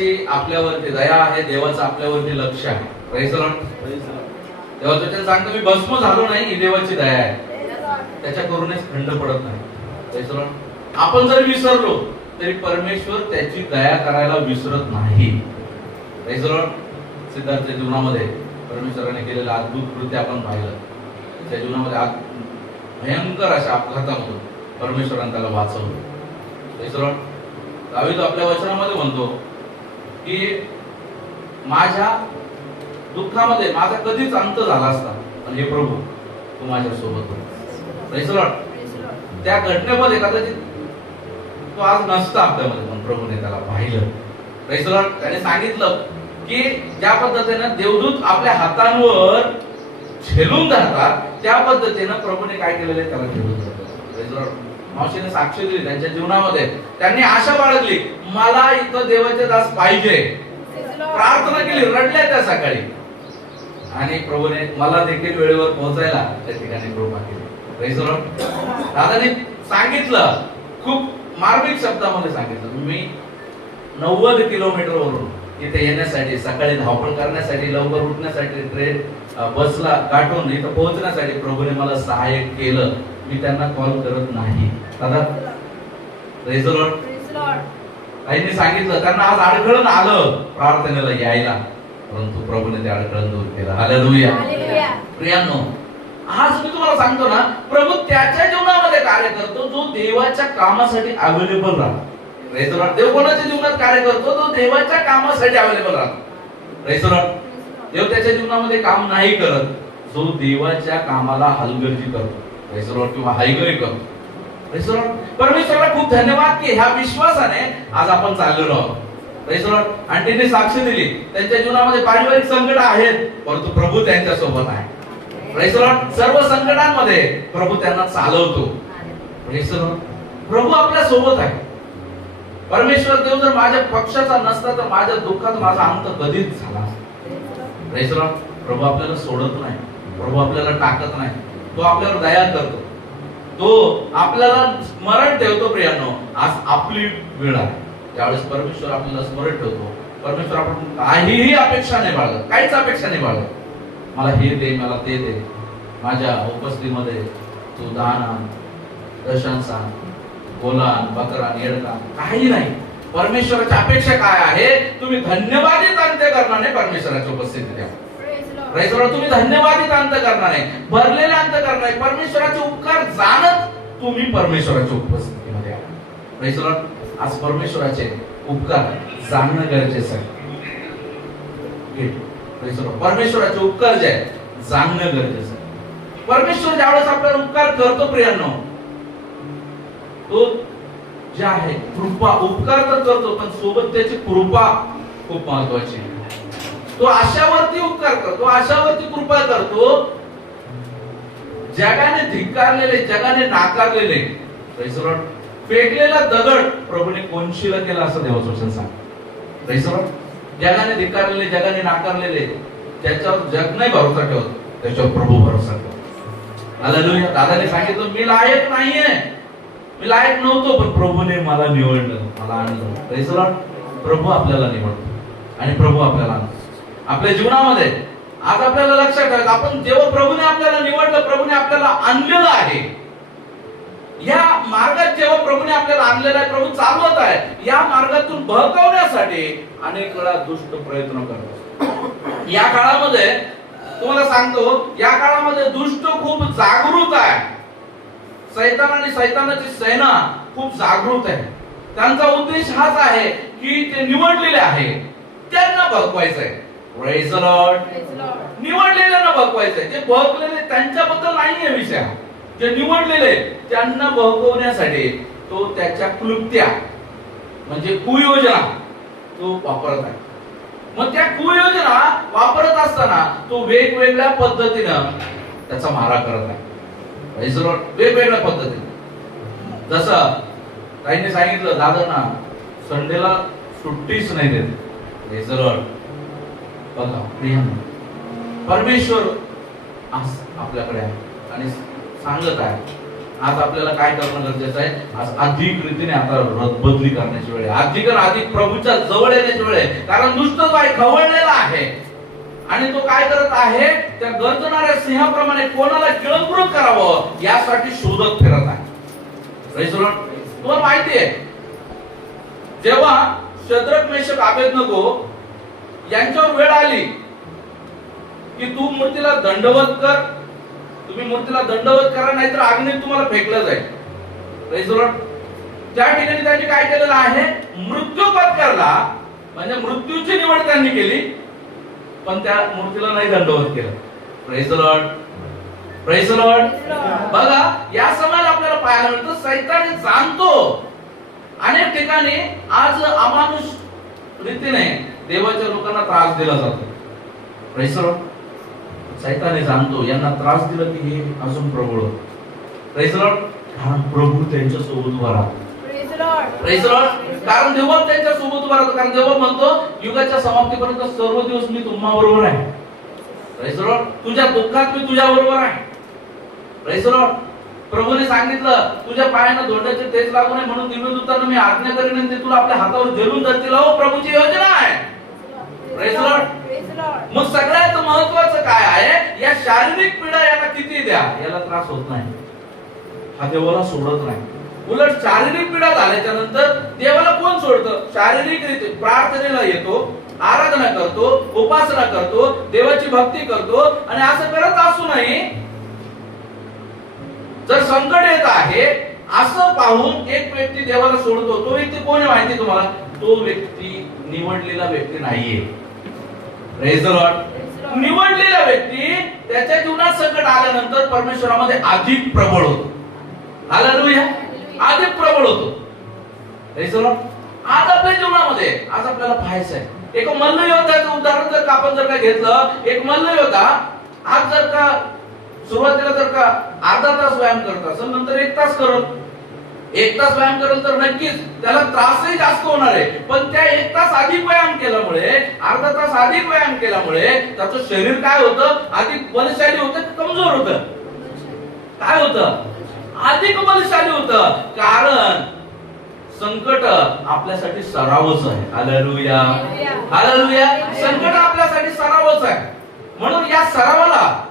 देवाची आपल्यावरती दया आहे, देवाचं आपल्यावरती लक्ष आहे. Praise the Lord. देवाचं वचन सांगतो, मी भस्म झालो नाही, ही देवाची दया आहे, त्याच्या करूनच खंड पडत नाही. Praise the Lord. आपण जर विसरलो तरी परमेश्वर त्याची दया करायला विसरत नाही. Praise the Lord. सिद्धार्थच्या जीवनामध्ये परमेश्वराने केलेलं अद्भुत कृत्य आपण पाहिलं. त्याच्या जीवनामध्ये भयंकर अशा अपघातामधून परमेश्वराने त्याला वाचवलं. Praise the Lord. दावीद आपल्या वचनामध्ये म्हणतो की माझ्या दुःखामध्ये माझा कधीच अंत झाला असता, पण हे प्रभू तू माझ्या सोबत होता. Praise the Lord. त्या घटनेमध्ये कदाचित तो आज नसता आपल्यामध्ये, पण प्रभूने त्याला पाहिलं. Praise the Lord. त्याने सांगितलं की ज्या पद्धतीने देवदूत आपल्या हातांवर झेलून धरतात, त्या पद्धतीने प्रभूने काय केलेलं आहे, त्याला झेलून धरतात. Praise the Lord. मावशीने साक्ष दिली त्यांच्या जीवनामध्ये. त्यांनी आशा बाळगली, मला इथं देवाचे दास पाहिजे. प्रार्थना केली, रडल्या त्या सकाळी, आणि प्रभूने मला देखील वेळेवर पोहोचायला त्या ठिकाणी कृपा केली. Praise the Lord. दादाने सांगितलं, खूप मार्मिक शब्दामध्ये सांगितलं, मी 90 किलोमीटरवरून इथे येण्यासाठी, सकाळी धावपळ करण्यासाठी, लवकर उठण्यासाठी, ट्रेन बसला गाठून इथं पोहोचण्यासाठी प्रभूने मला सहाय्य केलं. मी त्यांना कॉल करत नाही. दादा प्रेज द लॉर्ड. आईने सांगितलं त्यांना आज अडखळण आलं प्रार्थनेला यायला, परंतु प्रभूने ते अडखळण दूर केलं. हालेलुया. प्रियांनो, आज मी तुम्हाला सांगतो ना, प्रभू त्याच्या जीवनामध्ये कार्य करतो जो देवाच्या कामासाठी अवेलेबल राहतो. Praise the Lord. देव कोणाच्या जीवनात कार्य करतो, तो देवाच्या कामासाठी अवेलेबल राहतो. Praise the Lord. देव त्याच्या जीवनामध्ये काम नाही करत जो देवाच्या कामाला हलगर्जी करतो. Praise the Lord. किंवा हायगरी करतो. Praise the Lord. परमेश्वराला खूप धन्यवाद की ह्या विश्वासाने आज आपण चाललेलो आहोत. Praise the Lord. आणि त्यांनी साक्ष दिली, त्यांच्या जीवनामध्ये पारिवारिक संकट आहेत, परंतु प्रभू त्यांच्या सोबत आहे. Praise the Lord. सर्व संकटांमध्ये प्रभू त्यांना चालवतो. Praise the Lord. प्रभू आपल्या सोबत आहे. परमेश्वर देव जर माझ्या पक्षाचा नसता तर माझ्या दुःखात माझा अंत कधीच झाला. Praise the Lord. प्रभू आपल्याला सोडत नाही, प्रभू आपल्याला टाकत नाही, तो आपल्यावर दया करतो, तो आपल्याला स्मरण ठेवतो. प्रियांनो, आज आपली वेळ आहे त्यावेळेस परमेश्वर आपल्याला स्मरण ठेवतो. परमेश्वर आपण काहीही अपेक्षा नाही बाळगत, काहीच अपेक्षा नाही बाळगत. मला हे दे, मला ते दे, माझ्या उपस्थितीमध्ये तू दान आण, दशांश आण, गोलान, बकरान, येडकान, काही नाही. परमेश्वराची अपेक्षा काय आहे, तुम्ही धन्यवादित अंतःकरणाने परमेश्वराची उपस्थिती द्या. Praise the Lord. तुम्ही धन्यवादित अंतःकरणाने, भरलेल्या अंतःकरणाने परमेश्वराचे उपकार जाणत तुम्ही परमेश्वराच्या उपस्थितीमध्ये या. Praise the Lord. आज परमेश्वराचे उपकार जाणणं गरजेचं आहे. Praise the Lord. परमेश्वराचे उपकार जे आहे जाणणं गरजेचं आहे. परमेश्वर ज्यावेळेस आपल्याला उपकार करतो प्रियांनो, तो जे आहे कृपा, उपकार तर करतो पण सोबत त्याची कृपा खूप महत्वाची आहे. तो अशावरती उपकार करतो, अशावरती कृपा करतो जगाने धिक्कारलेले, जगाने नाकारलेले, प्रेज द लॉर्ड, फेकलेला दगड प्रभूने कोणशीला केला असं देवाचं वचन सांगतं. Praise the Lord. जगाने धिक्कारलेले, जगाने नाकारलेले, त्याच्यावर जग नाही भरोसा ठेवत, त्याच्यावर प्रभू भरोसा ठेवतो. हालेलुया. दादाने सांगितलं, मी लायक नाहीये, मी लायक नव्हतो, पण प्रभूने मला निवडलं, मला आणलं. Praise the Lord. प्रभू आपल्याला निवडतो आणि प्रभू आपल्याला आणतो आपल्या जीवनामध्ये. आज आपल्याला लक्षात ठेवायचं, आपण जेव्हा प्रभूने आपल्याला निवडलं, प्रभूने आपल्याला आणलेलं आहे, या मार्गात जेव्हा प्रभूने आपल्याला आणलेलं आहे, प्रभू चालवत आहे, या मार्गातून बहकवण्यासाठी अनेक वेळा दुष्ट प्रयत्न करतात. या काळामध्ये तुम्हाला सांगतो, या काळामध्ये दुष्ट खूप जागृत आहे. सैतान आणि सैतानाची सेना खूप जागृत आहे. त्यांचा उद्देश हाच आहे की ते निवडलेले आहे, त्यांना भगवायचं आहे. Praise the Lord. निवडलेल्यांना भगवायचं आहे. ते भगलेले त्यांच्याबद्दल नाहीये विषय, जे निवडलेले त्यांना भगवण्यासाठी तो त्याच्या क्लुप्त्या म्हणजे कुयोजना तो वापरत आहे. मग त्या कुयोजना वापरत असताना तो वेगवेगळ्या पद्धतीनं त्याचा मारा करत आहे. Praise the Lord. वेगवेगळ्या पद्धतीने, जसं काहींनी सांगितलं, दादांना संडेला सुट्टीच नाही देत. Praise the Lord. बघा प्रियांनो, परमेश्वर आज आपल्याकडे आहे आणि सांगत आहे, आज आपल्याला काय करणं गरजेचं आहे? आज अधिक रीतीने आता बदली करण्याची वेळ आहे, अधिक अधिक प्रभूच्या जवळ येण्याची वेळ आहे. कारण दुष्ट जो आहे खवळलेला आहे आणि तो काय करत आहे? त्या गर्जणाऱ्या सिंहाप्रमाणे कोणाला गिळंकृत करावं यासाठी शोधत फिरत आहे. Praise the Lord. तुम्हाला माहिती आहे, जेव्हा शद्रक मेशक अबेदनगो यांच्यावर वेळ आली की तू मूर्तीला दंडवत कर, तुम्ही मूर्तीला दंडवत करा नाहीतर अग्नीत तुम्हाला फेकलं जाईल. Praise the Lord. त्या ठिकाणी त्यांनी काय केलेलं आहे? मृत्यू पत्करला, म्हणजे मृत्यूची निवड त्यांनी केली, पण त्या मूर्तीला नाही दंडवत केलं. Praise the Lord. Praise the Lord. बघा, या समयाला आपल्याला पाहायला मिळतं सैतान जाणतो अनेक ठिकाणी आज अमानुष रीतीने देवाच्या लोकांना त्रास दिला जातो. Praise the Lord. सैतान जाणतो यांना त्रास दिला की हे अजून प्रबळ होतं. Praise the Lord. कारण प्रभू त्यांच्या सोबत उभा राहतो. Praise the Lord. कारण देव त्यांच्या सोबत उभा राहतो. कारण देव म्हणतो युगाच्या समाप्तीपर्यंत सर्व दिवस मी तुम्हा बरोबर आहे. Praise the Lord. तुझ्या दुःखात मी तुझ्या बरोबर आहे. Praise the Lord. प्रभूने सांगितलं तुझ्या पायानं धोंड्याचे तेज लागू नये म्हणून दिव्यदूतांना मी आज्ञा करीन आणि ते तुला आपल्या हातावर झेलून धरतील. हो, प्रभूची योजना आहे. Praise the Lord. मग सगळ्यात महत्त्वाचं काय आहे? या शारीरिक पीडा याला किती द्या, याला त्रास होत नाही, हा देवाला सोडत नाही. उलट शारीरिक पीडा झाल्याच्या नंतर देवाला कोण सोडतं? शारीरिक रीती प्रार्थनेला येतो, आराधना करतो, उपासना करतो, देवाची भक्ती करतो आणि असं करत असूनही जर संकट येत आहे असं पाहून एक व्यक्ती देवाला सोडतो. तो व्यक्ती कोण आहे माहिती तुम्हाला? तो व्यक्ती निवडलेला व्यक्ती नाहीये. Praise the Lord. निवडलेला व्यक्ती त्याच्या जीवनात संकट आल्यानंतर परमेश्वरामध्ये अधिक प्रबळ होतो. हालेलुया. अधिक प्रबळ होतो. Praise the Lord. आज आपल्या जीवनामध्ये आज आपल्याला पाहायचं आहे एक मल्लयोद्धाचं उदाहरण जर आपण जर का घेतलं, एक मल्लयोद्धा आज जर का सुरुवातीला जर का अर्धा तास व्यायाम करत असेल, नंतर 1 तास करत, 1 तास व्यायाम करेल तर नक्कीच त्याला त्रासही जास्त होणार आहे. पण त्या 1 तास अधिक व्यायाम केल्यामुळे, अर्धा तास अधिक व्यायाम केल्यामुळे त्याचं शरीर काय होतं? अधिक बलशाली होतं की कमजोर होतं? काय होतं? अधिक बलशाली होतं. कारण संकट आपल्यासाठी सरावच आहे. हालेलुया. हालेलुया. संकट आपल्यासाठी सरावच आहे. म्हणून या सरावाला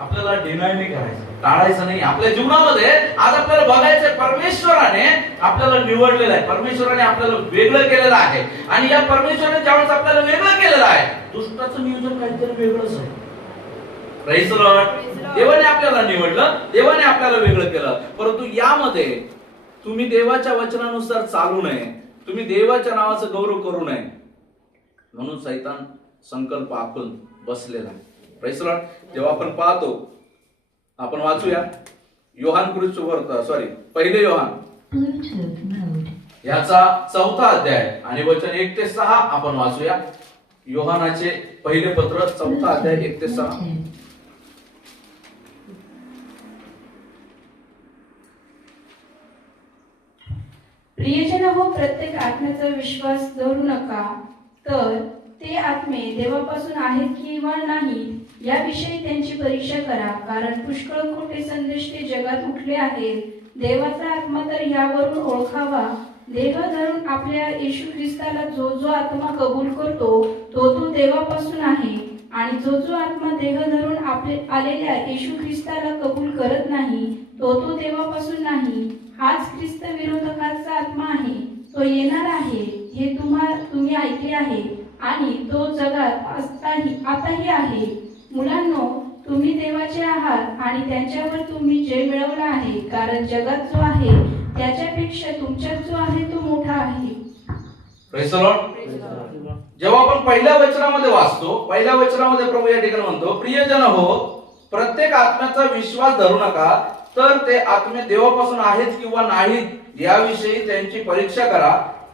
आपल्याला डिनाय नाही करायचं, टाळायचं नाही. आपल्या जीवनामध्ये आज आपल्याला बघायचं परमेश्वराने आपल्याला निवडलेलं आहे, परमेश्वराने आपल्याला वेगळं केलेलं आहे. आणि या परमेश्वराने ज्यावेळेस आपल्याला वेगळं केलेलं आहे, दुष्टाचं नियोजन काहीतरी वेगळंच आहे. Praise the Lord. देवाने आपल्याला निवडलं, देवाने आपल्याला वेगळं केलं, परंतु यामध्ये तुम्ही देवाच्या वचनानुसार चालू नये, तुम्ही देवाच्या नावाचं गौरव करू नये, म्हणून सैतान संकल्प आखून बसलेला आहे. Praise the Lord. जेव्हा आपण पाहतो, आपण वाचूया योहान पहिले योहान याचा 4था अध्याय आणि वचन 1 ते 6 आपण वाचूया. योहानाचे पहिले पत्र 4था अध्याय 1 ते 6. प्रियजन हो, प्रत्येक आत्म्याचा विश्वास धरू नका, तर ते आत्मे देवापासून आहेत किंवा नाही याविषयी त्यांची परीक्षा करा. कारण पुष्कळ खोटे संदेश ते जगात उठले आहेत. देवाचा आत्मा तर यावरून ओळखावा, देह धरून आपल्या येशू ख्रिस्ताला जो जो आत्मा कबूल करतो तो देवापासून आहे, आणि जो जो आत्मा देह धरून आलेल्या येशू ख्रिस्ताला कबूल करत नाही तो देवापासून नाही. हाच ख्रिस्त विरोधकाचा आत्मा आहे, तो येणार आहे हे तुम्ही ऐकले आहे आणि तो जगात आताही आहे. मुलांनो, तुम्ही देवाचे आहात आणि त्यांच्यावर तुम्ही जय मिळवला आहे, कारण जगात जो आहे त्याच्यापेक्षा तुमच्यात जो आहे तो मोठा आहे. Praise the Lord. जेव्हा आपण पहिल्या वचनामध्ये वाचतो, पहिल्या वचनामध्ये प्रभू या ठिकाणी म्हणतो, प्रियजन हो, प्रत्येक आत्म्याचा विश्वास धरू नका, तर ते आत्मे देवापासून आहेत किंवा नाहीत याविषयी त्यांची परीक्षा करा.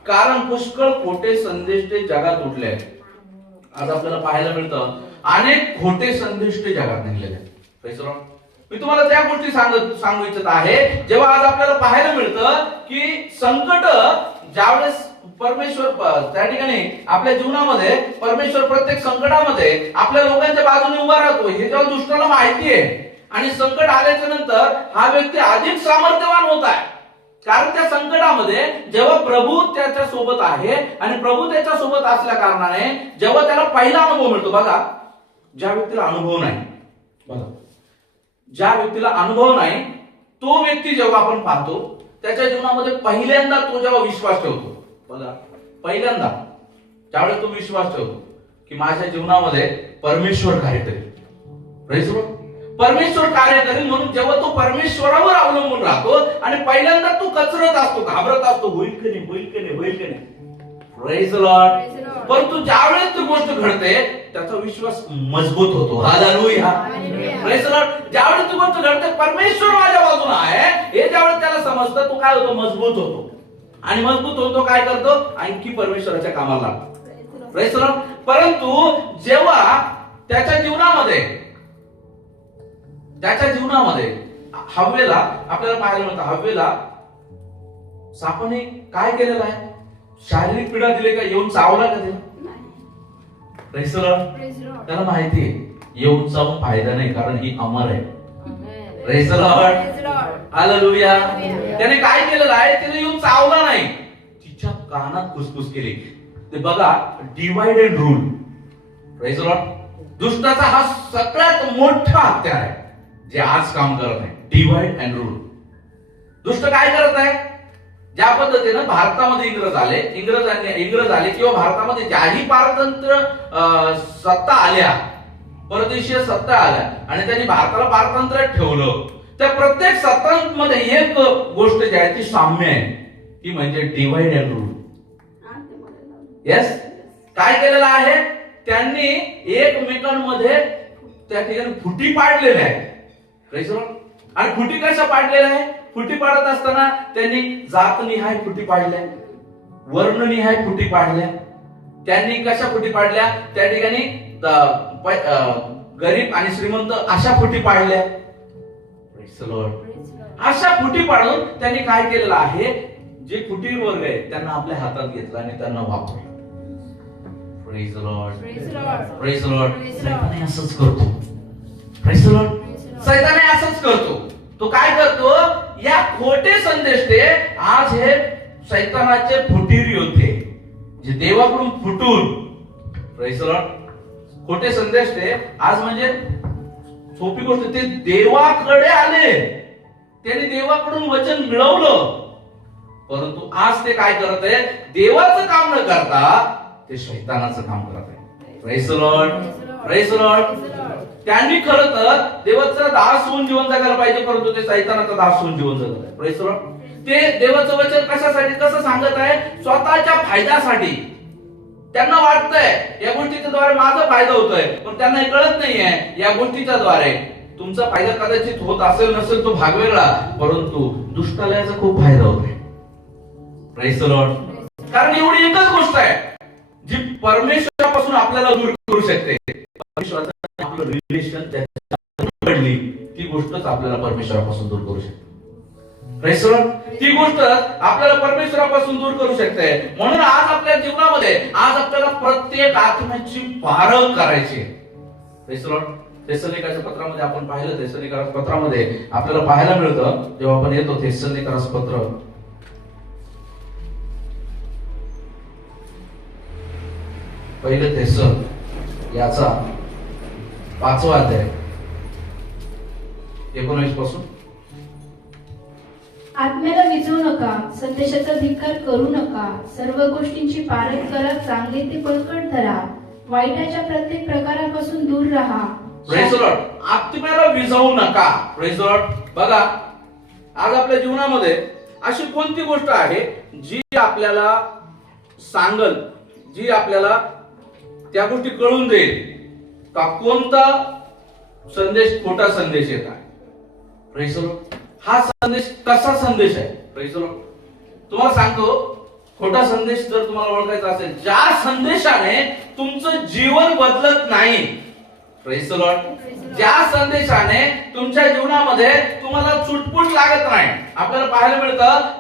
कारण पुष्कळ खोटे संदेश ते जगात उठले आहेत. आज आपल्याला पाहायला मिळतं अनेक खोटे संदेश ते जगात निघलेले आहेत. Praise the Lord. मी तुम्हाला त्या गोष्टी सांगू इच्छित आहे. जेव्हा आज आपल्याला पाहायला मिळतं की संकट ज्यावेळेस परमेश्वर त्या ठिकाणी आपल्या जीवनामध्ये परमेश्वर प्रत्येक संकटामध्ये आपल्या लोकांच्या बाजूने उभा राहतो, हे जेव्हा दुष्टाला माहिती आहे आणि संकट आल्याच्या नंतर हा व्यक्ती अधिक सामर्थ्यवान होत आहे. कारण त्या संकटामध्ये जेव्हा प्रभू त्याच्या सोबत आहे आणि प्रभू त्याच्या सोबत असल्या कारणाने जेव्हा त्याला पहिला अनुभव मिळतो, बघा ज्या व्यक्तीला अनुभव नाही, बघा ज्या व्यक्तीला अनुभव नाही तो व्यक्ती जेव्हा आपण पाहतो त्याच्या जीवनामध्ये पहिल्यांदा तो जेव्हा विश्वास ठेवतो, बघा पहिल्यांदा ज्यावेळेस तो विश्वास ठेवतो की माझ्या जीवनामध्ये परमेश्वर कार्य करेल, प्रेज लॉर्ड, परमेश्वर कार्य करेल, म्हणून जेव्हा तो परमेश्वरावर अवलंबून राहतो आणि पहिल्यांदा तो कचरत असतो, घाबरत असतो, होईल की नाही, होईल की नाही, होईल की नाही, प्रेज लॉर्ड. परंतु ज्यावेळेस ती गोष्ट घडते त्याचा विश्वास मजबूत होतो. Hallelujah, praise Lord. ज्यावेळेस ती गोष्ट घडते परमेश्वर माझ्या बाजूला आहे हे ज्यावेळेस त्याला समजतं, तो काय होतो, मजबूत होतो. आणि मजबूत होतो काय करतो, आणखी परमेश्वराच्या कामाला लागतो. Praise Lord. परंतु जेव्हा त्याच्या जीवनामध्ये हव्वेला आपल्याला पाहायला मिळतं, हव्वेला सापाने काय केलेलं आहे, शारीरिक पीडा दिली का, येऊन चावला का तिला, प्रेज लॉर्ड. त्याला माहिती आहे येऊन चावून फायदा नाही, कारण ही अमर आहे. Praise Lord, hallelujah. त्याने काय केलेलं आहे, तिने येऊन चावला नाही, तिच्या कानात खुसफुस केली. ते बघा divide and rule. Praise Lord. दुष्टाचा हा सगळ्यात मोठा हत्यार आहे जे आज काम करत आहे, डिवाइड अँड रूल. दुष्ट काय करत आहे, ज्या पद्धतीनं भारतामध्ये इंग्रज आले किंवा भारतामध्ये ज्याही पारतंत्र्य सत्ता आल्या, परदेशीय सत्ता आल्या आणि त्यांनी भारताला पारतंत्र्यात ठेवलं, त्या प्रत्येक सत्तांमध्ये एक गोष्ट जी आहे ती साम्य आहे, ती म्हणजे डिवाइड अँड रूल. येस, काय केलेलं आहे त्यांनी एकमेकांमध्ये त्या ठिकाणी फुटी पाडलेल्या आहे. आणि फुटी कशा पाडलेल्या आहे, फुटी पाडत असताना त्यांनी जातनिहाय फुटी पाडल्या, वर्णनिहाय फुटी पाडल्या. त्यांनी कशा फुटी पाडल्या, त्या ठिकाणी गरीब आणि श्रीमंत अशा फुटी पाडल्या. अशा फुटी पाडून त्यांनी काय केलेलं आहे, जे फुटीर वर्ग आहे त्यांना आपल्या हातात घेतलं आणि त्यांना वापरलं. Praise Lord, praise Lord. सैतान असंच करतो, प्रेज लॉर्ड. सैतान असंच करतो. तो काय करतो, या खोटे संदेश ते आज हे सैतानाचे फुटीर योद्धे जे देवाकडून फुटून, प्रेज लॉर्ड, खोटे संदेश ते आज म्हणजे सोपी गोष्ट, ते देवाकडे आले, त्यांनी देवाकडून वचन मिळवलं, परंतु आज ते काय करत आहे, देवाचं काम न करता ते शैतानाचं काम करत आहे. Praise Lord, praise Lord. त्यांनी खरं तर देवाचा दास होऊन जीवन जगायला पाहिजे, परंतु ते शैतानाचा दास होऊन जीवन जगत आहे. Praise Lord. ते देवाचं वचन कशासाठी, कसं सांगत आहे, स्वतःच्या फायद्यासाठी. त्यांना वाटतंय या गोष्टीच्या द्वारे माझा फायदा होतोय, पण त्यांना हे कळत नाहीये या गोष्टीच्या द्वारे तुमचा फायदा कदाचित होत असेल नसेल तो भाग वेगळा, परंतु दुष्टालयाचा खूप फायदा होतोय. Praise Lord. कारण एवढी एकच गोष्ट आहे जी परमेश्वरापासून आपल्याला दूर करू शकते. परमेश्वराचं आपलं रिलेशन पडली ती गोष्टच आपल्याला परमेश्वरापासून दूर करू शकते. Praise Lord. ती गोष्ट आपल्याला परमेश्वरापासून दूर करू शकते. म्हणून आज आपल्या जीवनामध्ये आज आपल्याला प्रत्येक आत्म्याची पारख करायची. Praise Lord. थेसलोनिकाच्या पत्रामध्ये आपण पाहिलं, थेसलोनिकाच्या पत्रामध्ये आपल्याला पाहायला मिळतं, जेव्हा आपण येतो थेसलोनिकाचं पत्र पहिलं थेसल याचा 5वा अध्याय 19 पासून. आत्म्याला विझवू नका, संदेशाचा धिक्कार करू नका, सर्व गोष्टींची पारख करा, चांगले ते बळकट धरा, वाईटाच्या प्रत्येक प्रकारापासून दूर राहा. Praise Lord. आत्म्याला विझवू नका. Praise Lord. बघा आज आपल्या जीवनामध्ये अशी कोणती गोष्ट आहे जी आपल्याला सांगल, जी आपल्याला त्या गोष्टी कळून देईल का कोणता संदेश खोटा संदेश येत आहे. Praise Lord. हा संदेश कसा संदेश आहे. Praise Lord. तुम्हाला सांगतो, खोटा संदेश जर तुम्हाला ओळखायचा असेल, ज्या संदेशाने तुमचं जीवन बदलत नाही. Praise Lord. ज्या संदेशाने तुमच्या जीवनामध्ये तुम्हाला चुटपुट लागत नाही. आपल्याला पाहायला मिळतं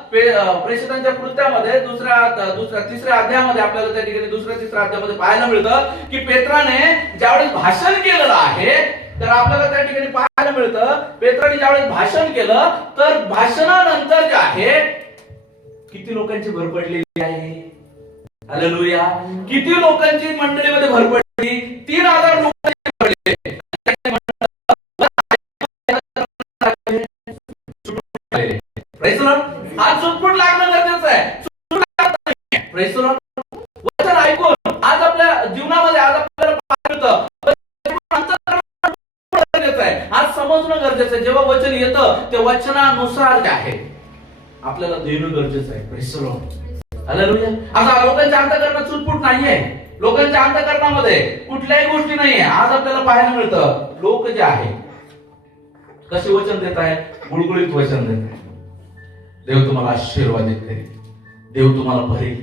प्रेषितांच्या कृत्यामध्ये तिसऱ्या अध्यायामध्ये आपल्याला त्या ठिकाणी तिसऱ्या अध्यायामध्ये पाहायला मिळतं की पेत्राने ज्यावेळेस भाषण केलेलं आहे तर आपल्याला त्या ठिकाणी पाहायला मिळतं, पेत्राने ज्यावेळेस भाषण केलं तर भाषणानंतर जे आहे किती लोकांची भर पडलेली आहे. हालेलुया. किती लोकांची मंडळीमध्ये भर पडली? 3000 लोकांची भर पडली. Praise the Lord. आज सुटफूट लागणं गरजेचं आहे. Praise the Lord. वचन ऐकून आज आपल्या जीवनामध्ये आज आपल्याला पाहतं गरजेचं आहे. आज समजणं गरजेचं आहे. जेव्हा वचन येतं ते वचनानुसार जे आहे आपल्याला देणं गरजेचं आहे. Praise the Lord. हालेलुया. आता लोकांच्या अंतःकरणात सुटफूट नाहीये. लोकांच्या अंतःकरणामध्ये कुठल्याही गोष्टी नाहीये. आज आपल्याला पाहायला मिळतं लोक जे आहे कसे वचन देत आहेत, गुळगुळीत वचन देत आहेत. देव तुम्हाला आशीर्वादित करेल, देव तुम्हाला भरेल,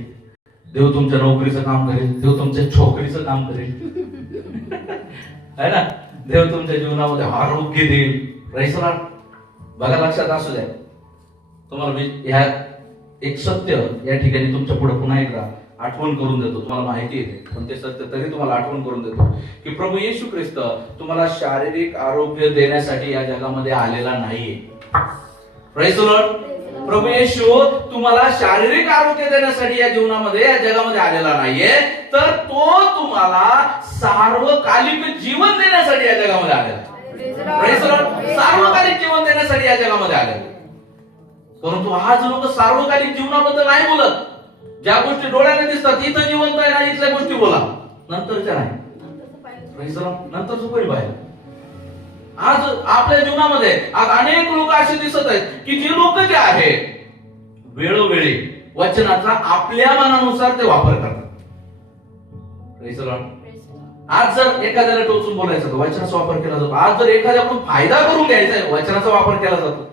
देव तुमच्या नोकरीचं काम करेल, देव तुमच्या छोकरीचं काम करेल है ना. देव तुमच्या जीवनामध्ये आरोग्य देईल. Praise the Lord. बघा लक्षात असू द्या, तुम्हाला मी ह्या एक सत्य या ठिकाणी तुमच्या पुढे पुन्हा एकदा आठवण करून देतो. तुम्हाला माहिती आहे पण ते सत्य तरी तुम्हाला आठवण करून देतो की प्रभू येशू ख्रिस्त तुम्हाला शारीरिक आरोग्य देण्यासाठी या जगामध्ये आलेला नाहीये. Praise the Lord. प्रभू येशू तुम्हाला शारीरिक आरोग्य देण्यासाठी या जीवनामध्ये या जगामध्ये आलेला नाहीये, तर तो तुम्हाला सार्वकालिक जीवन देण्यासाठी या जगामध्ये आलेला. Praise the Lord. सार्वकालिक जीवन देण्यासाठी या जगामध्ये आलेला. परंतु आज लोक सार्वकालिक जीवनाबद्दल नाही बोलत. ज्या गोष्टी डोळ्याने दिसतात इथं जिवंत आहे ना, इथल्या गोष्टी बोला, नंतरच्या नाही. नंतरच कोणी पाहिजे. आज आपल्या जीवनामध्ये आज अनेक लोक असे दिसत आहेत की जी लोक जे आहे वेळोवेळी वचनाचा आपल्या मनानुसार ते वापर करतात. आज जर एखाद्याला टोचून बोलायचं तर वचनाचा वापर केला जातो. आज जर एखाद्याकडून फायदा करून घ्यायचा आहे वचनाचा वापर केला जातो.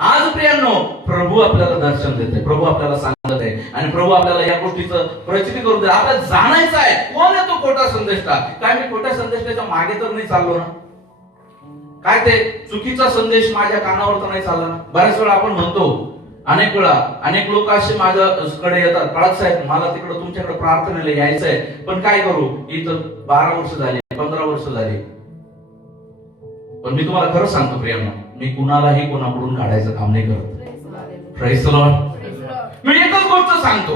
आज प्रियांनो प्रभू आपल्याला दर्शन देते, प्रभू आपल्याला सांगत आहे आणि प्रभू आपल्याला या गोष्टीचं प्रचिती करून देते. आपल्याला जाणायचं आहे कोण आहे तो खोटा संदेष्टा. काय मी खोट्या संदेष्टाच्या मागे तर नाही चाललो ना, काय ते चुकीचा संदेश माझ्या कानावर तर नाही चालला ना. बऱ्याच वेळा आपण म्हणतो, अनेक वेळा अनेक लोक असे माझ्याकडे येतात, काळत साहेब मला तिकडे तुमच्याकडे प्रार्थनेला यायचंय पण काय करू, इथं 12 वर्ष झाली 15 वर्ष झाली. पण मी तुम्हाला खरं सांगतो प्रियांनो, मी कुणालाही कोणाकडून काढायचं काम नाही करत. Praise the Lord. मी एकच गोष्ट सांगतो,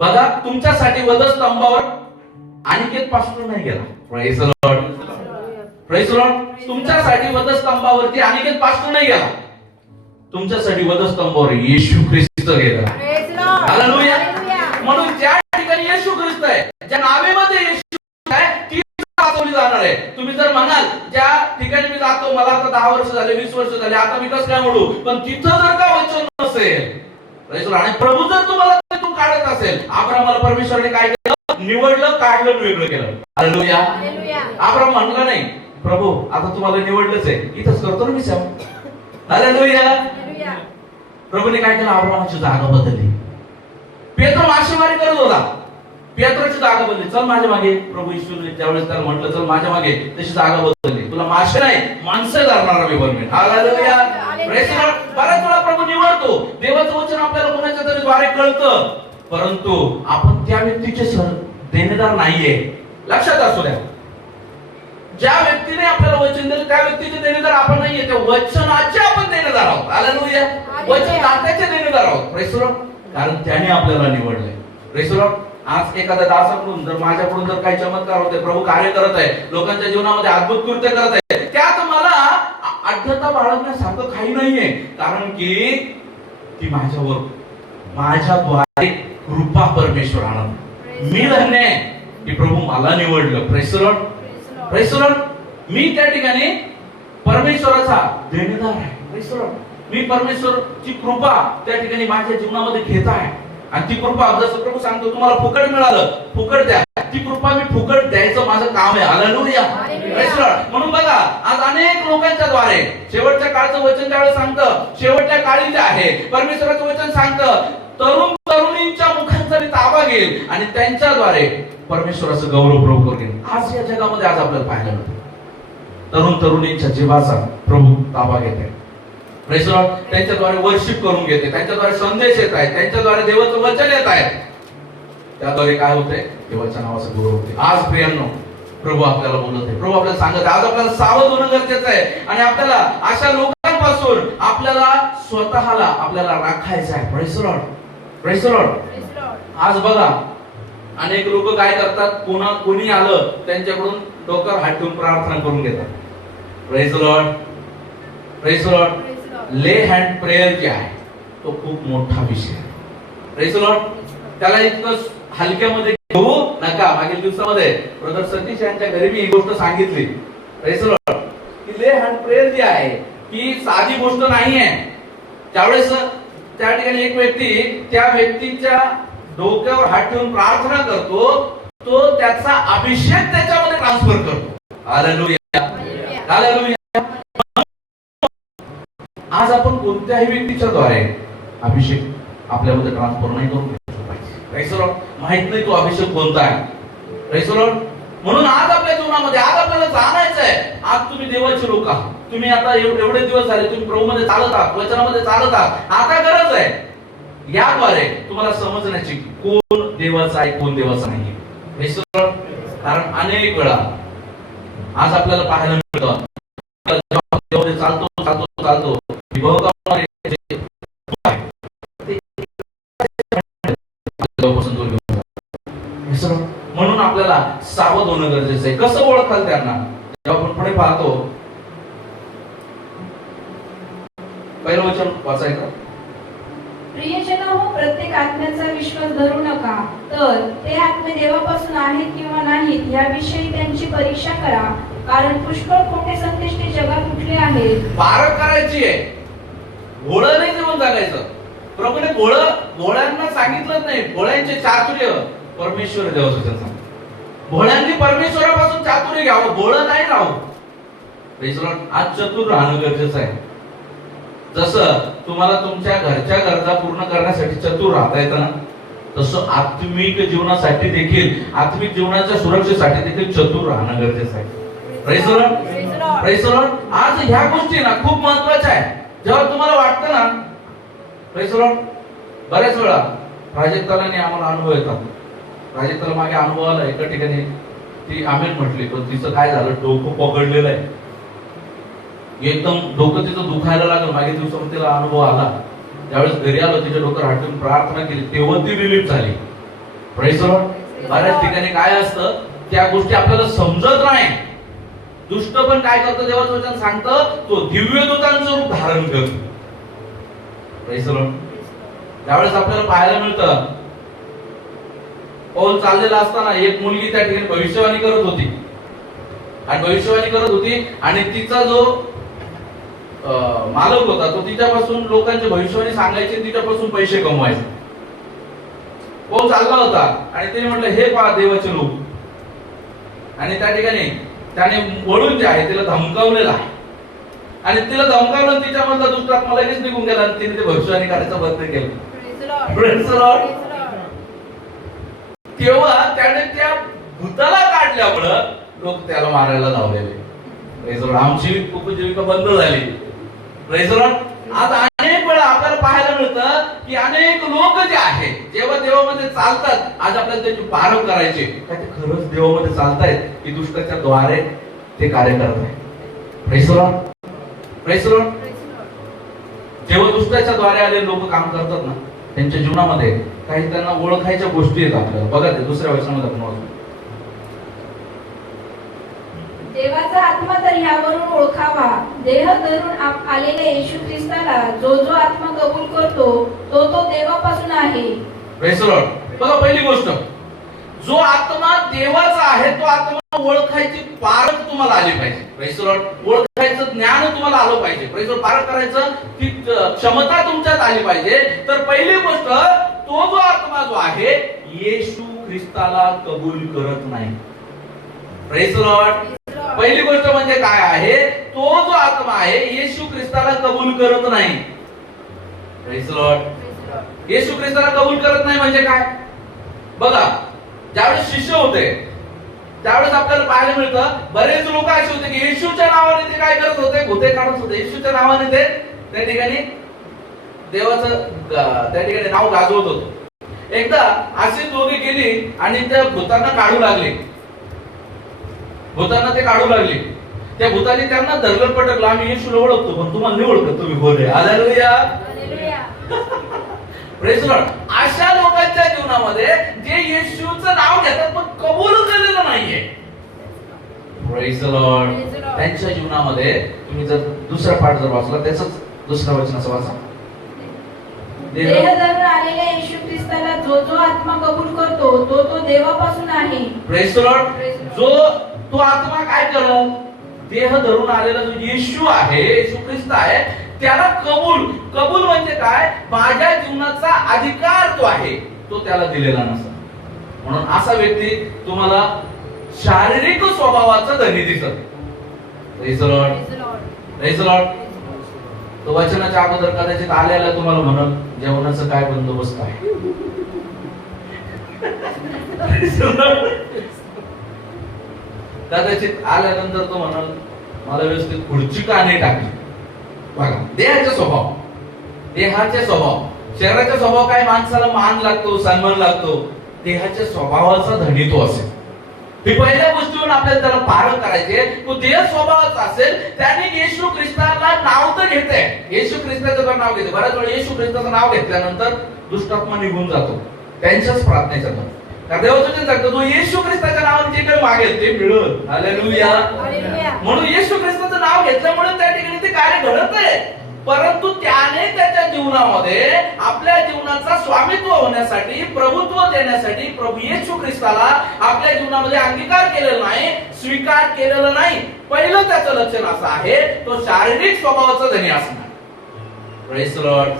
बघा तुमच्यासाठी वधस्तंभावर अनिकेत पास्टर नाही गेला. Praise the Lord. Praise the Lord. तुमच्यासाठी वधस्तंभावरती अनिकेत पास्टर नाही गेला, तुमच्यासाठी वधस्तंभावर येशू ख्रिस्त गेला. हालेलुया. म्हणून ज्या ठिकाणी येशू ख्रिस्त आहे, ज्या नावेमध्ये येशू आहे ती वाचवली जाणार आहे. तुम्ही जर म्हणाल ज्या ठिकाणी मी जातो मला आता 10 वर्ष झाले 20 वर्ष झाले आता मी कसं काय म्हणू, पण तिथं जर का वचन नसेल आणि प्रभू जर तुम्हाला तिथून काढत असेल, अब्राहमाला परमेश्वराने काय केलं, निवडलं, काढलं, वेगळं केलं. हालेलुया. अब्राहम म्हणला नाही प्रभू आता तुम्हाला निवडलंच आहे इथंच करतो ना मी सेवा. हालेलुया. प्रभूने काय केलं, अब्राहमाची जागा बदलली. पेत्र मासेमारी करत होता, पेत्राची जागा बदलली, चल माझ्या मागे. प्रभू येशूने त्यावेळेस त्याला म्हटलं चल माझ्या मागे, तशी जागा बदलली. तुला मासे नाही माणसं धरणारा मी बनवेन. हालेलुया. Praise the Lord. बऱ्याच वेळा प्रभू निवडतो, देवाचं वचन आपल्याला कोणाच्या तरी द्वारे कळतं, परंतु आपण त्या व्यक्तीचे देणेदार नाहीये. लक्षात असू द्या, ज्या व्यक्तीने आपल्याला वचन दिलं त्या व्यक्तीचे देणेदार आपण नाहीये, त्या वचनाचे आपण देणेदार आहोत. हालेलुया. वचनदात्याचे देणेदार आहोत. Praise the Lord. कारण त्याने आपल्याला निवडलंय. Praise the Lord. आज एखाद्या दासाकडून जर माझ्याकडून जर काही चमत्कार होते, प्रभू कार्य करत आहे, लोकांच्या जीवनामध्ये अद्भुत कृत्य करत आहे, त्यात मला अड्डता बाळगण्यासारखं काही नाहीये, कारण की ती माझ्यावर माझ्याद्वारे कृपा परमेश्वर आणत. मी धन्य आहे की प्रभू मला निवडलं. Praise the Lord. Praise the Lord. मी त्या ठिकाणी परमेश्वराचा देणेदार आहे. Praise the Lord. मी परमेश्वराची कृपा त्या ठिकाणी माझ्या जीवनामध्ये घेत आहे आणि ती कृपा जसं प्रभू सांगतो तुम्हाला फुकट मिळालं फुकट द्या, ती कृपा मी फुकट द्यायचं माझं काम आहे. हालेलुया. Praise the Lord. म्हणून बघा आज अनेक लोकांच्या द्वारे शेवटच्या काळचं वचन त्यावेळेस सांगतं, शेवटच्या काळी जे आहे परमेश्वराचं वचन सांगतं तरुण तरुणींच्या मुखांचा मी ताबा घेईल आणि त्यांच्याद्वारे परमेश्वराचं गौरव प्रभू करेल. आज या जगामध्ये आज आपल्याला पाहायला मिळतं तरुण तरुणींच्या जीवाचा प्रभू ताबा घेत आहे. Praise the Lord. त्यांच्याद्वारे वर्शिप करून घेते, त्यांच्याद्वारे संदेश येत आहे, त्यांच्याद्वारे देवाचं वचन येत आहे, त्याद्वारे काय होतंय, देवाच्या नावाचं गौरव होते. आज प्रियांनो प्रभू आपल्याला बोलत आहे, प्रभू आपल्याला सांगत आहे. आज आपल्याला सावध होणं गरजेचं आहे आणि आपल्याला अशा लोकांपासून आपल्याला स्वतःला आपल्याला राखायचं आहे. Praise the Lord, praise the Lord. आज बघा अनेक लोक काय करतात, कोणी आलं त्यांच्याकडून डोक्यावर हात ठेवून प्रार्थना करून घेतात. Praise the Lord, praise the Lord. ले हँड प्रेयर जे आहे तो खूप मोठा विषय आहे. Praise the Lord. त्याला इतकं हलक्यामध्ये घेऊ नका. मागील दिवसामध्ये ब्रदर सतीश यांच्या घरी मी ही गोष्ट सांगितली. Praise the Lord. की ले हँड प्रेयर जी आहे ही साधी गोष्ट नाही आहे. त्यावेळेस त्या ठिकाणी एक व्यक्ती त्या व्यक्तीच्या डोक्यावर हात ठेवून प्रार्थना करतो, तो त्याचा अभिषेक त्याच्यामध्ये ट्रान्सफर करतो. Hallelujah, hallelujah. आज आपण कोणत्याही व्यक्तीच्या द्वारे अभिषेक आपल्यामध्ये ट्रान्सफर नाही करू पाहिजे. Praise the Lord. माहित नाही तो अभिषेक कोणता आहे. Praise the Lord. म्हणून आज आपल्या जीवनामध्ये आज आपल्याला जाणायचं आहे, आज तुम्ही देवाचे लोक आहात. तुम्ही आता एवढे दिवस झाले तुम्ही प्रभूमध्ये चालत आहात, वचनामध्ये चालत आहात. आता गरज आहे याद्वारे तुम्हाला समजण्याची कोण देवाचा आहे, कोण देवाचा नाही. Praise the Lord. कारण अनेक वेळा आज आपल्याला पाहायला मिळतं चालतो चालतो चालतो म्हणून आपल्याला सावध होणं गरजेचं आहे. कसं ओळखाल त्यांना? जेव्हा आपण पुढे पाहतो, पहिलं वचन वाचायचं. प्रियजनो, प्रत्येक आत्म्याचा विश्वास धरू नका, तर ते आत्मे देवापासून आहेत किंवा नाहीत याविषयी त्यांची परीक्षा करा, कारण पुष्कळ खोटे संदेष्टे जगात उठले आहेत. पारख करायची आहे, भोळं नाही जीवन जगायचं. प्रभूने भोळ्यांना सांगितलंच नाही. भोळ्यांचे चातुर्य परमेश्वर देवाचं. भोळ्यांनी परमेश्वरापासून चातुर्य घ्यावं, भोळं नाही राहू. Praise the Lord. आज चतुर राहणं गरजेचं आहे. जसं तुम्हाला तुमच्या घरच्या गरजा पूर्ण करण्यासाठी चतुर राहता येतं ना, तसं आत्मिक जीवनासाठी देखील, आत्मिक जीवनाच्या सुरक्षेसाठी देखील चतुर राहणं गरजेचं आहे. Praise the Lord, praise the Lord. आज ह्या गोष्टी ना खूप महत्त्वाच्या आहे. जेव्हा तुम्हाला वाटतं ना, प्रेज द लॉर्ड, बऱ्याच वेळा प्राजक्तालाने आम्हाला अनुभव येतात. प्राजक्ताला मागे अनुभव आला. एका ठिकाणी ती आम्ही म्हटली, पण तिचं काय झालं, डोकं पकडलेलं आहे. एकदम डोकं तिचं दुखायला लागलं. मागे दिवसामध्ये तिला अनुभव आला. त्यावेळेस घरी आलो, तिच्या डोक्यावर हात ठेवून प्रार्थना केली, तेव्हा ती रिलीफ झाली. Praise the Lord. बऱ्याच ठिकाणी काय असतं, त्या गोष्टी आपल्याला समजत नाही. दुष्ट पण काय करतो, देवाचं वचन सांगतं, तो दिव्य दूतांचं रूप धारण करतो. Praise the Lord. त्यावेळेस आपल्याला पाहायला मिळतं, पौल चाललेला असताना एक मुलगी त्या ठिकाणी भविष्यवाणी करत होती. आणि भविष्यवाणी करत होती आणि तिचा जो मालक होता तो तिच्यापासून लोकांची भविष्यवाणी सांगायची, तिच्यापासून पैसे कमवायचे. पौल चालला होता आणि तिने म्हटलं, हे पहा देवाचे लोक. आणि त्या ठिकाणी त्याने वळून जे आहे तिला धमकावलेलं आहे. आणि तिला धमकावलं, तिच्यामधला दुष्ट आत्मा लगेच निघून गेला आणि तिने ते भविष्यवाणी करायचं बंद केलं. Praise the Lord. तेव्हा त्याने त्या भूताला काढल्यामुळं लोक त्याला मारायला लावलेले. Praise the Lord. आमची उपजीविका बंद झाली. Praise the Lord. आज अनेक वेळा आपल्याला पाहायला मिळतं की अनेक लोक जे आहेत जेव्हा देवामध्ये चालतात, आज आपल्याला त्याची पारख करायची, काय ते खरंच देवामध्ये चालतायत की दुष्टाच्या द्वारे ते कार्य करत आहेत. Praise the Lord, praise the Lord. जेव्हा दुष्टाच्या द्वारे आले लोक काम करतात ना, त्यांच्या जीवनामध्ये काही त्यांना ओळखायच्या गोष्टी आहेत आपल्याला. बघा ते दुसऱ्या वचनामध्ये आपण वाचू. देवाचा आत्मा तर ह्यावरून ओळखावा, देह धरून आलेल्या येशू ख्रिस्ताला जो जो आत्मा कबूल करतो तो तो देवापासून आहे. Praise the Lord. बघा पहिली गोष्ट, जो आत्मा देवाचा आहे तो आत्मा ओळखायची पारख तुम्हाला आली पाहिजे. Praise the Lord. ओळखायचं ज्ञान तुम्हाला आलं पाहिजे. Praise the Lord. पारख करायचं ती क्षमता तुमच्यात आली पाहिजे. तर पहिली गोष्ट, तो जो आत्मा जो आहे येशू ख्रिस्ताला कबूल करत नाही. Praise the Lord. पहिली गोष्ट म्हणजे काय आहे, तो जो आत्मा आहे येशू ख्रिस्ताला कबूल करत नाही. Praise the Lord. येशू ख्रिस्ताला कबूल करत नाही म्हणजे काय? बघा, ज्यावेळेस शिष्य होते त्यावेळेस आपल्याला पाहायला मिळतं, बरेच लोक असे होते की येशूच्या नावाने ते काय करत होते, भूते काढत होते. येशूच्या नावाने ते त्या ठिकाणी देवाचं त्या ठिकाणी नाव गाजवत होते. एकदा अशी दोघे गेली आणि त्या भूतांना काढू लागले. भूतांना ते काढू लागले. त्या भूतांनी त्यांना धरलं पटकलं, आम्ही येशूला ओळखतो पण तुम्हाला नाही ओळखत, तुम्ही कोण आहे. हालेलुया. Praise Lord. अशा लोकांच्या जीवनामध्ये जे येशूचं नाव घेतात पण कबूल केलेलं नाहीये. Praise Lord. त्यांच्या जीवनामध्ये तुम्ही जर दुसरा पाठ जर वाचला, त्याच दुसऱ्या वचनाचा वाचा. देह धरून आलेल्या येशू ख्रिस्ताला जो जो आत्मा कबूल करतो तो तो देवापासून आहे. Praise Lord. जो तो आत्मा काय करतो? देह धरून आलेला जो येशू आहे, येशू ख्रिस्त आहे, त्याला कबूल म्हणजे काय? माझ्या जीवनाचा अधिकार तो आहे, तो त्याला दिलेला नसतो. म्हणून असा व्यक्ती तुम्हाला शारीरिक स्वभावाचा धनी दिसत. Praise Lord. Praise Lord. तो वचनाच्या अगोदर कदाचित आलेला तुम्हाला म्हणल जेवणाचं काय बंदोबस्त आहे. कदाचित आल्यानंतर तो म्हणाल मला व्यवस्थित खुर्ची का नाही टाकली. बघा, देहाचा स्वभाव, शरीराचा स्वभाव काय? माणसाला मान लागतो, सन्मान लागतो. देहाच्या स्वभावाचा धनी तो असेल. ही पहिल्या गोष्टीवर आपल्याला त्याला पार करायचे. तो देह स्वभावाचा असेल, त्याने येशू ख्रिस्ताला नाव तर घेते. येशू ख्रिस्ताचं नाव घेते. बऱ्याच वेळा येशू ख्रिस्ताचं नाव घेतल्यानंतर दुष्टात्मा निघून जातो त्यांच्याच प्रार्थनेच्या द्वारे. देवाचं सांगतो तो येशू ख्रिस्ताच्या नावाने जे काही मागेल ते मिळेल. हालेलुया. म्हणून येशू ख्रिस्ताचं नाव घेतल्यामुळे त्या ठिकाणी ते कार्य घडत आहे. परंतु त्याने त्याच्या जीवनामध्ये आपल्या जीवनाचा स्वामित्व होण्यासाठी, प्रभुत्व देण्यासाठी प्रभू येशू ख्रिस्ताला आपल्या जीवनामध्ये अंगीकार केलेला नाही, स्वीकार केलेला नाही. पहिलं त्याचं लक्षण असं आहे, तो शारीरिक स्वभावाचा धनी असणार. Praise Lord.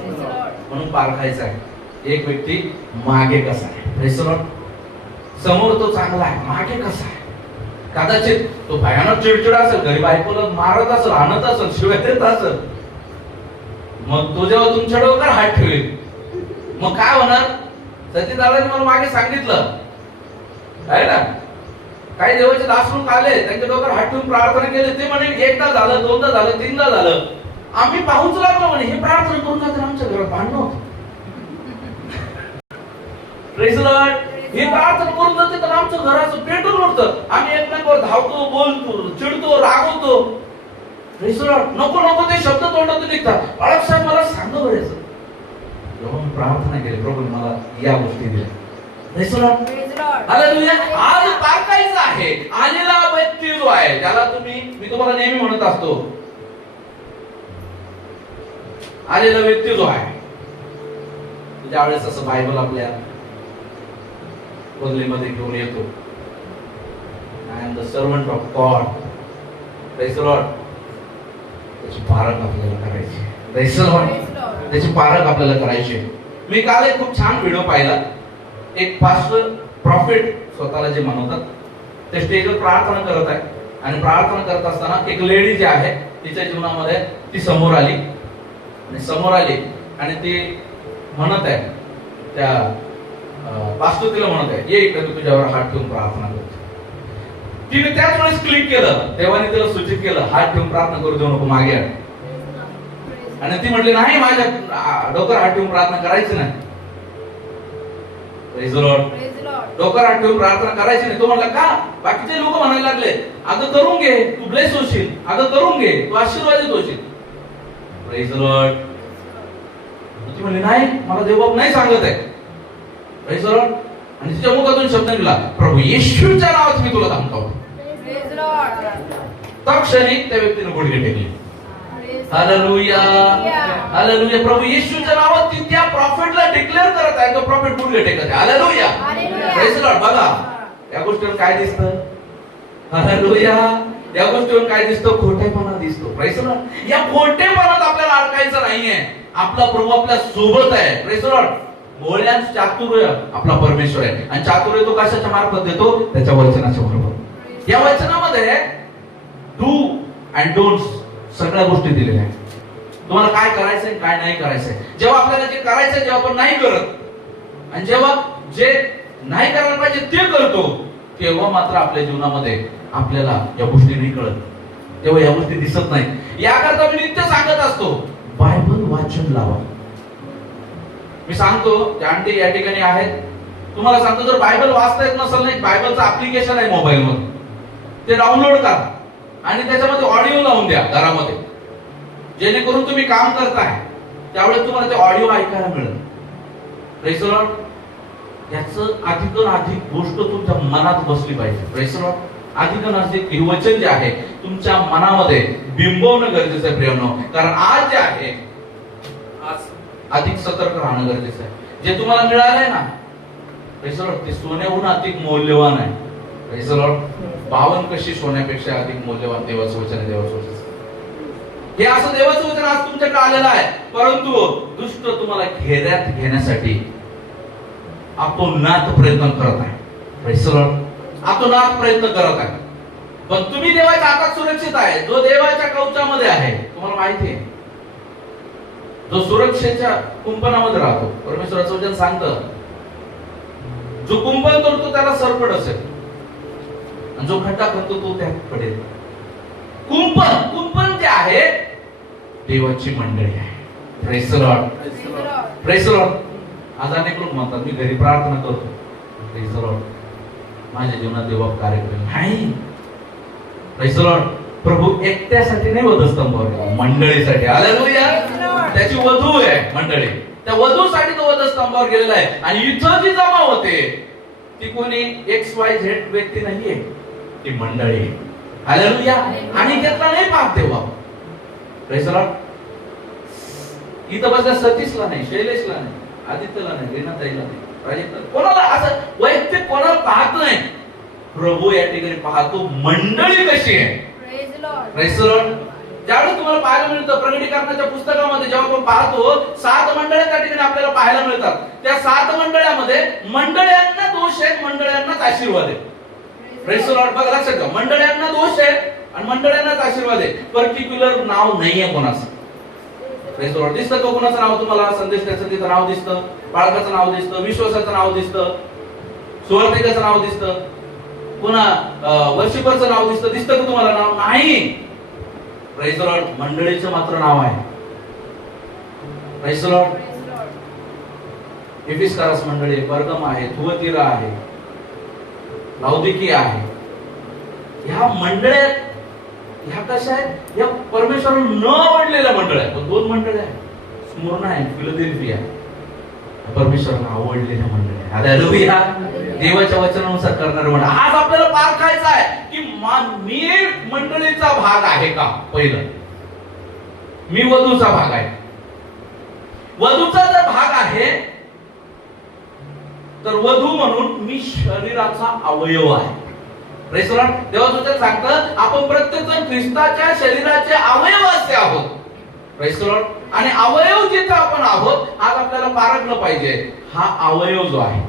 म्हणून पारखायचं आहे एक व्यक्ती मागे कसा आहे. Praise Lord. समोर तो चांगला आहे, मागे कसा आहे? कदाचित तो भयानक चिडचिड असेल, घरी बायकोला मारत असेल, आणत असेल, शिवाय देत असेल. मग तो जेव्हा तुमच्या डोक्यावर हात ठेवेल मग काय होणार? सतीदारांनी मला मागे सांगितलं आहे ना, काही देवाचे दास लोक आले, त्यांच्या डोक्यावर हात ठेवून प्रार्थना केली. ते म्हणे एकदा झालं, दोनदा झालं, तीनदा झालं. आम्ही पाहूच लागलो म्हणे हे प्रार्थना करून जातात आमच्या घरात भांडण होतं. Praise Lord. ही प्रार्थना करून जाते तर आमचं घराचं पेटून उठतं. आम्ही एकमेकांवर धावतो, बोलतो, चिडतो, रागवतो. Praise Lord. नको ते शब्द तोंडातून निघतात. बाळक साहेब मला सांग बरेच. जेव्हा मी प्रार्थना केली, प्रभू मला या गोष्टी दिल्या. Praise Lord. हालेलुया. आज पारखायचं आहे. आलेला व्यक्ती जो आहे त्याला मी तुम्हाला नेहमी म्हणत असतो, आलेला व्यक्ती जो आहे ज्यावेळेस असं बायबल आपल्या बदलीमध्ये घेऊन येतो, I am the servant of God. Praise Lord. त्याची पारख आपल्याला करायची. Praise Lord. त्याची पारख आपल्याला करायची. मी काल एक खूप छान व्हिडिओ पाहिला. एक पास्टर प्रॉफिट स्वतःला जे म्हणतात ते स्टेजवर प्रार्थना करत आहे आणि प्रार्थना करत असताना एक लेडी जी आहे तिच्या जीवनामध्ये ती समोर आली आणि ती म्हणत आहे, त्या पास्टर तिला म्हणत आहे, ये इकडे, मी तुझ्यावर हात ठेवून प्रार्थना करतो. तिने त्याच वेळेस क्लिक केलं. देवाने तिला सूचित केलं हात ठेवून प्रार्थना करू देऊ नको, मागे आण. आणि ती म्हटली नाही, माझ्या डोक्यावर हात ठेवून प्रार्थना करायची नाही. Praise Lord. डोक्यावर हात ठेवून प्रार्थना करायची नाही. तो म्हणला का? बाकीचे लोक म्हणायला लागले, अगं करून घे, तू ब्लेस होशील, अगं करून घे, तू आशीर्वादित होशील. Praise Lord. ती म्हणली नाही, मला देवबाप नाही सांगत आहे. Praise Lord. आणि तिच्या मुखातून शब्द निघाला, प्रभू येशूच्या नावात मी तुला सांगतो. तत्क्षणी त्या व्यक्तीने गुडघे टेकले. हालेलुया. हालेलुया. प्रभू येशूच्या नावात ती त्या प्रॉफिटला डिक्लेअर करत आहे. तो प्रॉफिट गुडघे टेकत आहे. हालेलुया. Praise Lord. बघा या गोष्टीवर काय दिसतं? हालेलुया. या गोष्टीवर काय दिसतो? खोटेपणा दिसतो. Praise Lord. या खोटेपणात आपल्याला अडकायचं नाहीये. आपला प्रभू आपल्या सोबत आहे. Praise Lord. भोळ्यान चातुर्य आपला परमेश्वर आहे आणि चातुर्य तो कशाच्या मार्फत देतो? त्याच्या वचनाच्या बरोबर. या वचनामध्ये डू अँड डोंट्स सगळ्या गोष्टी दिलेल्या आहेत. तुम्हाला काय करायचंय, काय नाही करायचंय. जेव्हा आपल्याला जे करायचंय जेव्हा आपण नाही करत आणि जेव्हा जे नाही करायला पाहिजे ते करतो, तेव्हा मात्र आपल्या जीवनामध्ये आपल्याला या गोष्टी नाही कळत, तेव्हा या गोष्टी दिसत नाही. याकरता मी नित्य सांगत असतो, बायबल वाचन लावा. मी सांगतो, आंटी या ठिकाणी आहेत, तुम्हाला सांगतो, जर बायबल वाचता येत नसेल, नाही बायबलचं ऍप्लिकेशन आहे मोबाईल मध्ये, ते डाउनलोड करा आणि त्याच्यामध्ये ऑडिओ लावून द्या घरामध्ये, जेणेकरून तुम्ही काम करताय त्यावेळेस तुम्हाला ते ऑडिओ ऐकायला मिळेल. Praise the Lord. याचं अधिक अधिक गोष्ट तुमच्या मनात बसली पाहिजे. Praise the Lord. अधिक अधिक हे वचन जे आहे तुमच्या मनामध्ये बिंबवणं गरजेचं आहे प्रियानो. कारण आज जे आहे, आज अधिक सतर्क राहणं गरजेचं आहे. जे तुम्हाला मिळालंय ना, प्रेज द लॉर्ड, ते सोन्याहून अधिक मौल्यवान आहे. Praise the Lord. 52 कशी सोन्यापेक्षा अधिक मौल्यवान देवाचं वचन आहे. देवाचं वचन हे असं देवाचं वचन आज तुमच्याकडे आलेलं आहे. परंतु दुष्ट तुम्हाला घेऱ्यात घेण्यासाठी आतोनात प्रयत्न करत आहे. Praise the Lord. आतोनात प्रयत्न करत आहे. पण तुम्ही देवाच्या हातात सुरक्षित आहे. जो देवाच्या कवचामध्ये आहे, तुम्हाला माहिती आहे, जो सुरक्षेच्या कुंपणामध्ये राहतो. परमेश्वराचं वचन सांगतं, जो कुंपण तोडतो त्याला सरपट असेल, आणि जो खड्डा करतो तो त्यात पडेल. कुंपण जे आहे देवाची मंडळी आहे. Praise the Lord. Praise the Lord. आज अनेक लोक म्हणतात, मी घरी प्रार्थना करतो, प्रेज द लॉर्ड, माझ्या जीवनात देव कार्य करेल. नाही. Praise the Lord. प्रभू एकट्यासाठी नाही वधस्तंभावर, मंडळीसाठी. हालेलुया. त्याची वधू आहे मंडळी, त्या वधूसाठी तो वधस्तंभावर गेलेला आहे. आणि इथं जी जमा होते ती कोणी XYZ व्यक्ती नाहीये, ती मंडळी आहे. हालेलुया. आणि घेतला नाही पाहत तेव्हा. Praise the Lord. इथं बसल्या सतीशला नाही, शैलेशला नाही, आदित्यला नाही, रीनाताईला नाही, प्राजक्ता, कोणाला असं वैयक्तिक कोणाला पाहत नाही. प्रभू या ठिकाणी पाहतो मंडळी कशी आहे. Praise the Lord. ज्यावेळेस तुम्हाला पाहायला मिळतं प्रकटीकरणाच्या पुस्तकामध्ये, जेव्हा आपण पाहतो 7 मंडळ्या त्या ठिकाणी आपल्याला पाहायला मिळतात. त्या 7 मंडळ्यामध्ये मंडळ्यांना दोष आहेत, मंडळ्यांनाच आशीर्वाद आहे. Praise the Lord. बघा, लक्षात घ्या, मंडळ्यांना दोष आहे आणि मंडळ्यांनाच आशीर्वाद आहे. पर्टिक्युलर नाव नाहीये कोणाचं. Praise the Lord. दिसतं का कोणाचं नाव तुम्हाला? संदेश त्याचं तिथं नाव दिसतं, बाळकाचं नाव दिसतं, विश्वासाचं नाव दिसतं, सुवर्तिकाचं नाव दिसतं, पुन्हा वर्षिपरचं नाव दिसतं. दिसतं का तुम्हाला नाव? नाही. Praise the Lord. मंडळीचं मात्र नाव आहे. Praise the Lord. एफिसकारास मंडळी, परगम आहे, थुअतीरा आहे, लाउदिकिया आहे. ह्या मंडळ्या ह्या कशा आहेत? या परमेश्वराला न आवडलेल्या मंडळ्या आहेत. पण 2 मंडळ्या आहेत, स्मुर्ना आहे, फिलाडेल्फिया. परमेश्वराला आवडलेल्या मंडळ्या. हालेलुया. देवाच्या वचनानुसार करणारे मंडळ. आज आपल्याला पारखायचं आहे की मी मंडळीचा भाग आहे का. पहिलं, मी वधूचा भाग आहे. वधूचा जर भाग आहे तर वधू म्हणून मी शरीराचा अवयव आहे. Praise the Lord. देवाचं वचन सांगतं, आपण प्रत्येक जण ख्रिस्ताच्या शरीराचे अवयव असे आहोत. Praise the Lord. आणि अवयव जिथे आपण आहोत, आज आपल्याला पारखलं पाहिजे हा अवयव जो आहे.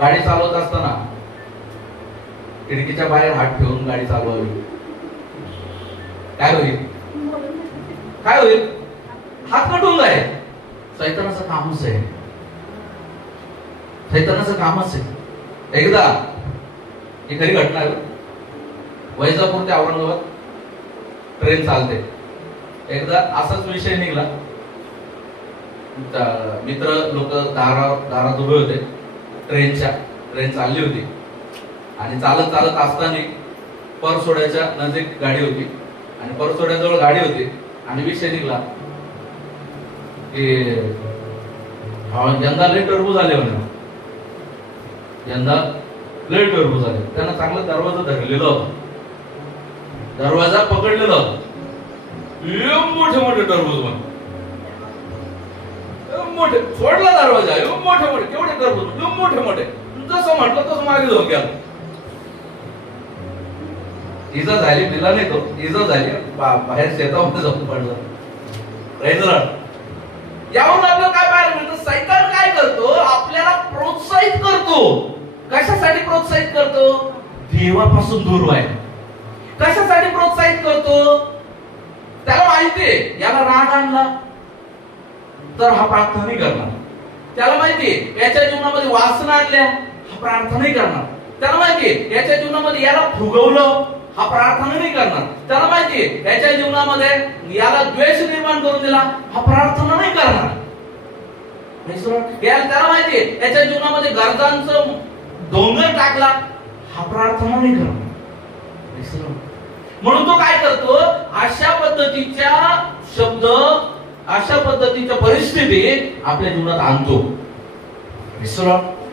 गाडी चालवत असताना खिडकीच्या बाहेर हात ठेवून गाडी चालवावी. काय होईल? काय होईल? हात कटून जाईल. सैतानाचं कामच आहे. सैतानाचं कामच आहे. एकदा ही खरी घटना आहे. वैजापूर ते औरंगाबाद ट्रेन चालते. एकदा असाच विषय निघला. मित्र लोक दारात उभे होते. ट्रेन चालली होती आणि चालत चालत असताना परसोड्याच्या नजीक गाडी होती आणि परसोड्याजवळ गाडी होती आणि विषय निघला की यंदा लय टर्बो झाले म्हणे. यंदा लय टर्बो झाले. त्यांना चांगला दरवाजा धरलेला होता, दरवाजा पकडलेला होता. मोठे मोठे टरबूज म्हणे, मोठे सोडला दरवाजा, मोठे मोठे केवढे टरबूज, मोठे मोठे. जसं म्हटलं तसं मागे जाऊन गेला. इजा झाली, दिला नाही तो, इजा झाली, बाहेर शेतामध्ये जाऊन पडला. Praise the Lord. यावरून आपल्याला काय पाहायला मिळतं? सैतान काय करतो? आपल्याला प्रोत्साहित करतो. कशासाठी प्रोत्साहित करतो? देवापासून दूर व्हायला. कशासाठी प्रोत्साहित करतो? त्याला माहितीये याला राग आणला तर हा प्रार्थना नाही करणार. त्याला माहितीये याच्या जीवनामध्ये वासना आणल्या, हा प्रार्थना नाही करणार. त्याला माहितीये याच्या जीवनामध्ये याला फुगवलं, हा प्रार्थना नाही करणार. त्याला माहितीये याच्या जीवनामध्ये याला द्वेष निर्माण करून दिला, हा प्रार्थना नाही करणार. त्याला माहितीये याच्या जीवनामध्ये गरजांचं डोंगर टाकला, हा प्रार्थना नाही करणार. म्हणून तो काय करतो, अशा पद्धतीच्या शब्द, अशा पद्धतीच्या परिस्थिती आपल्या जीवनात आणतो.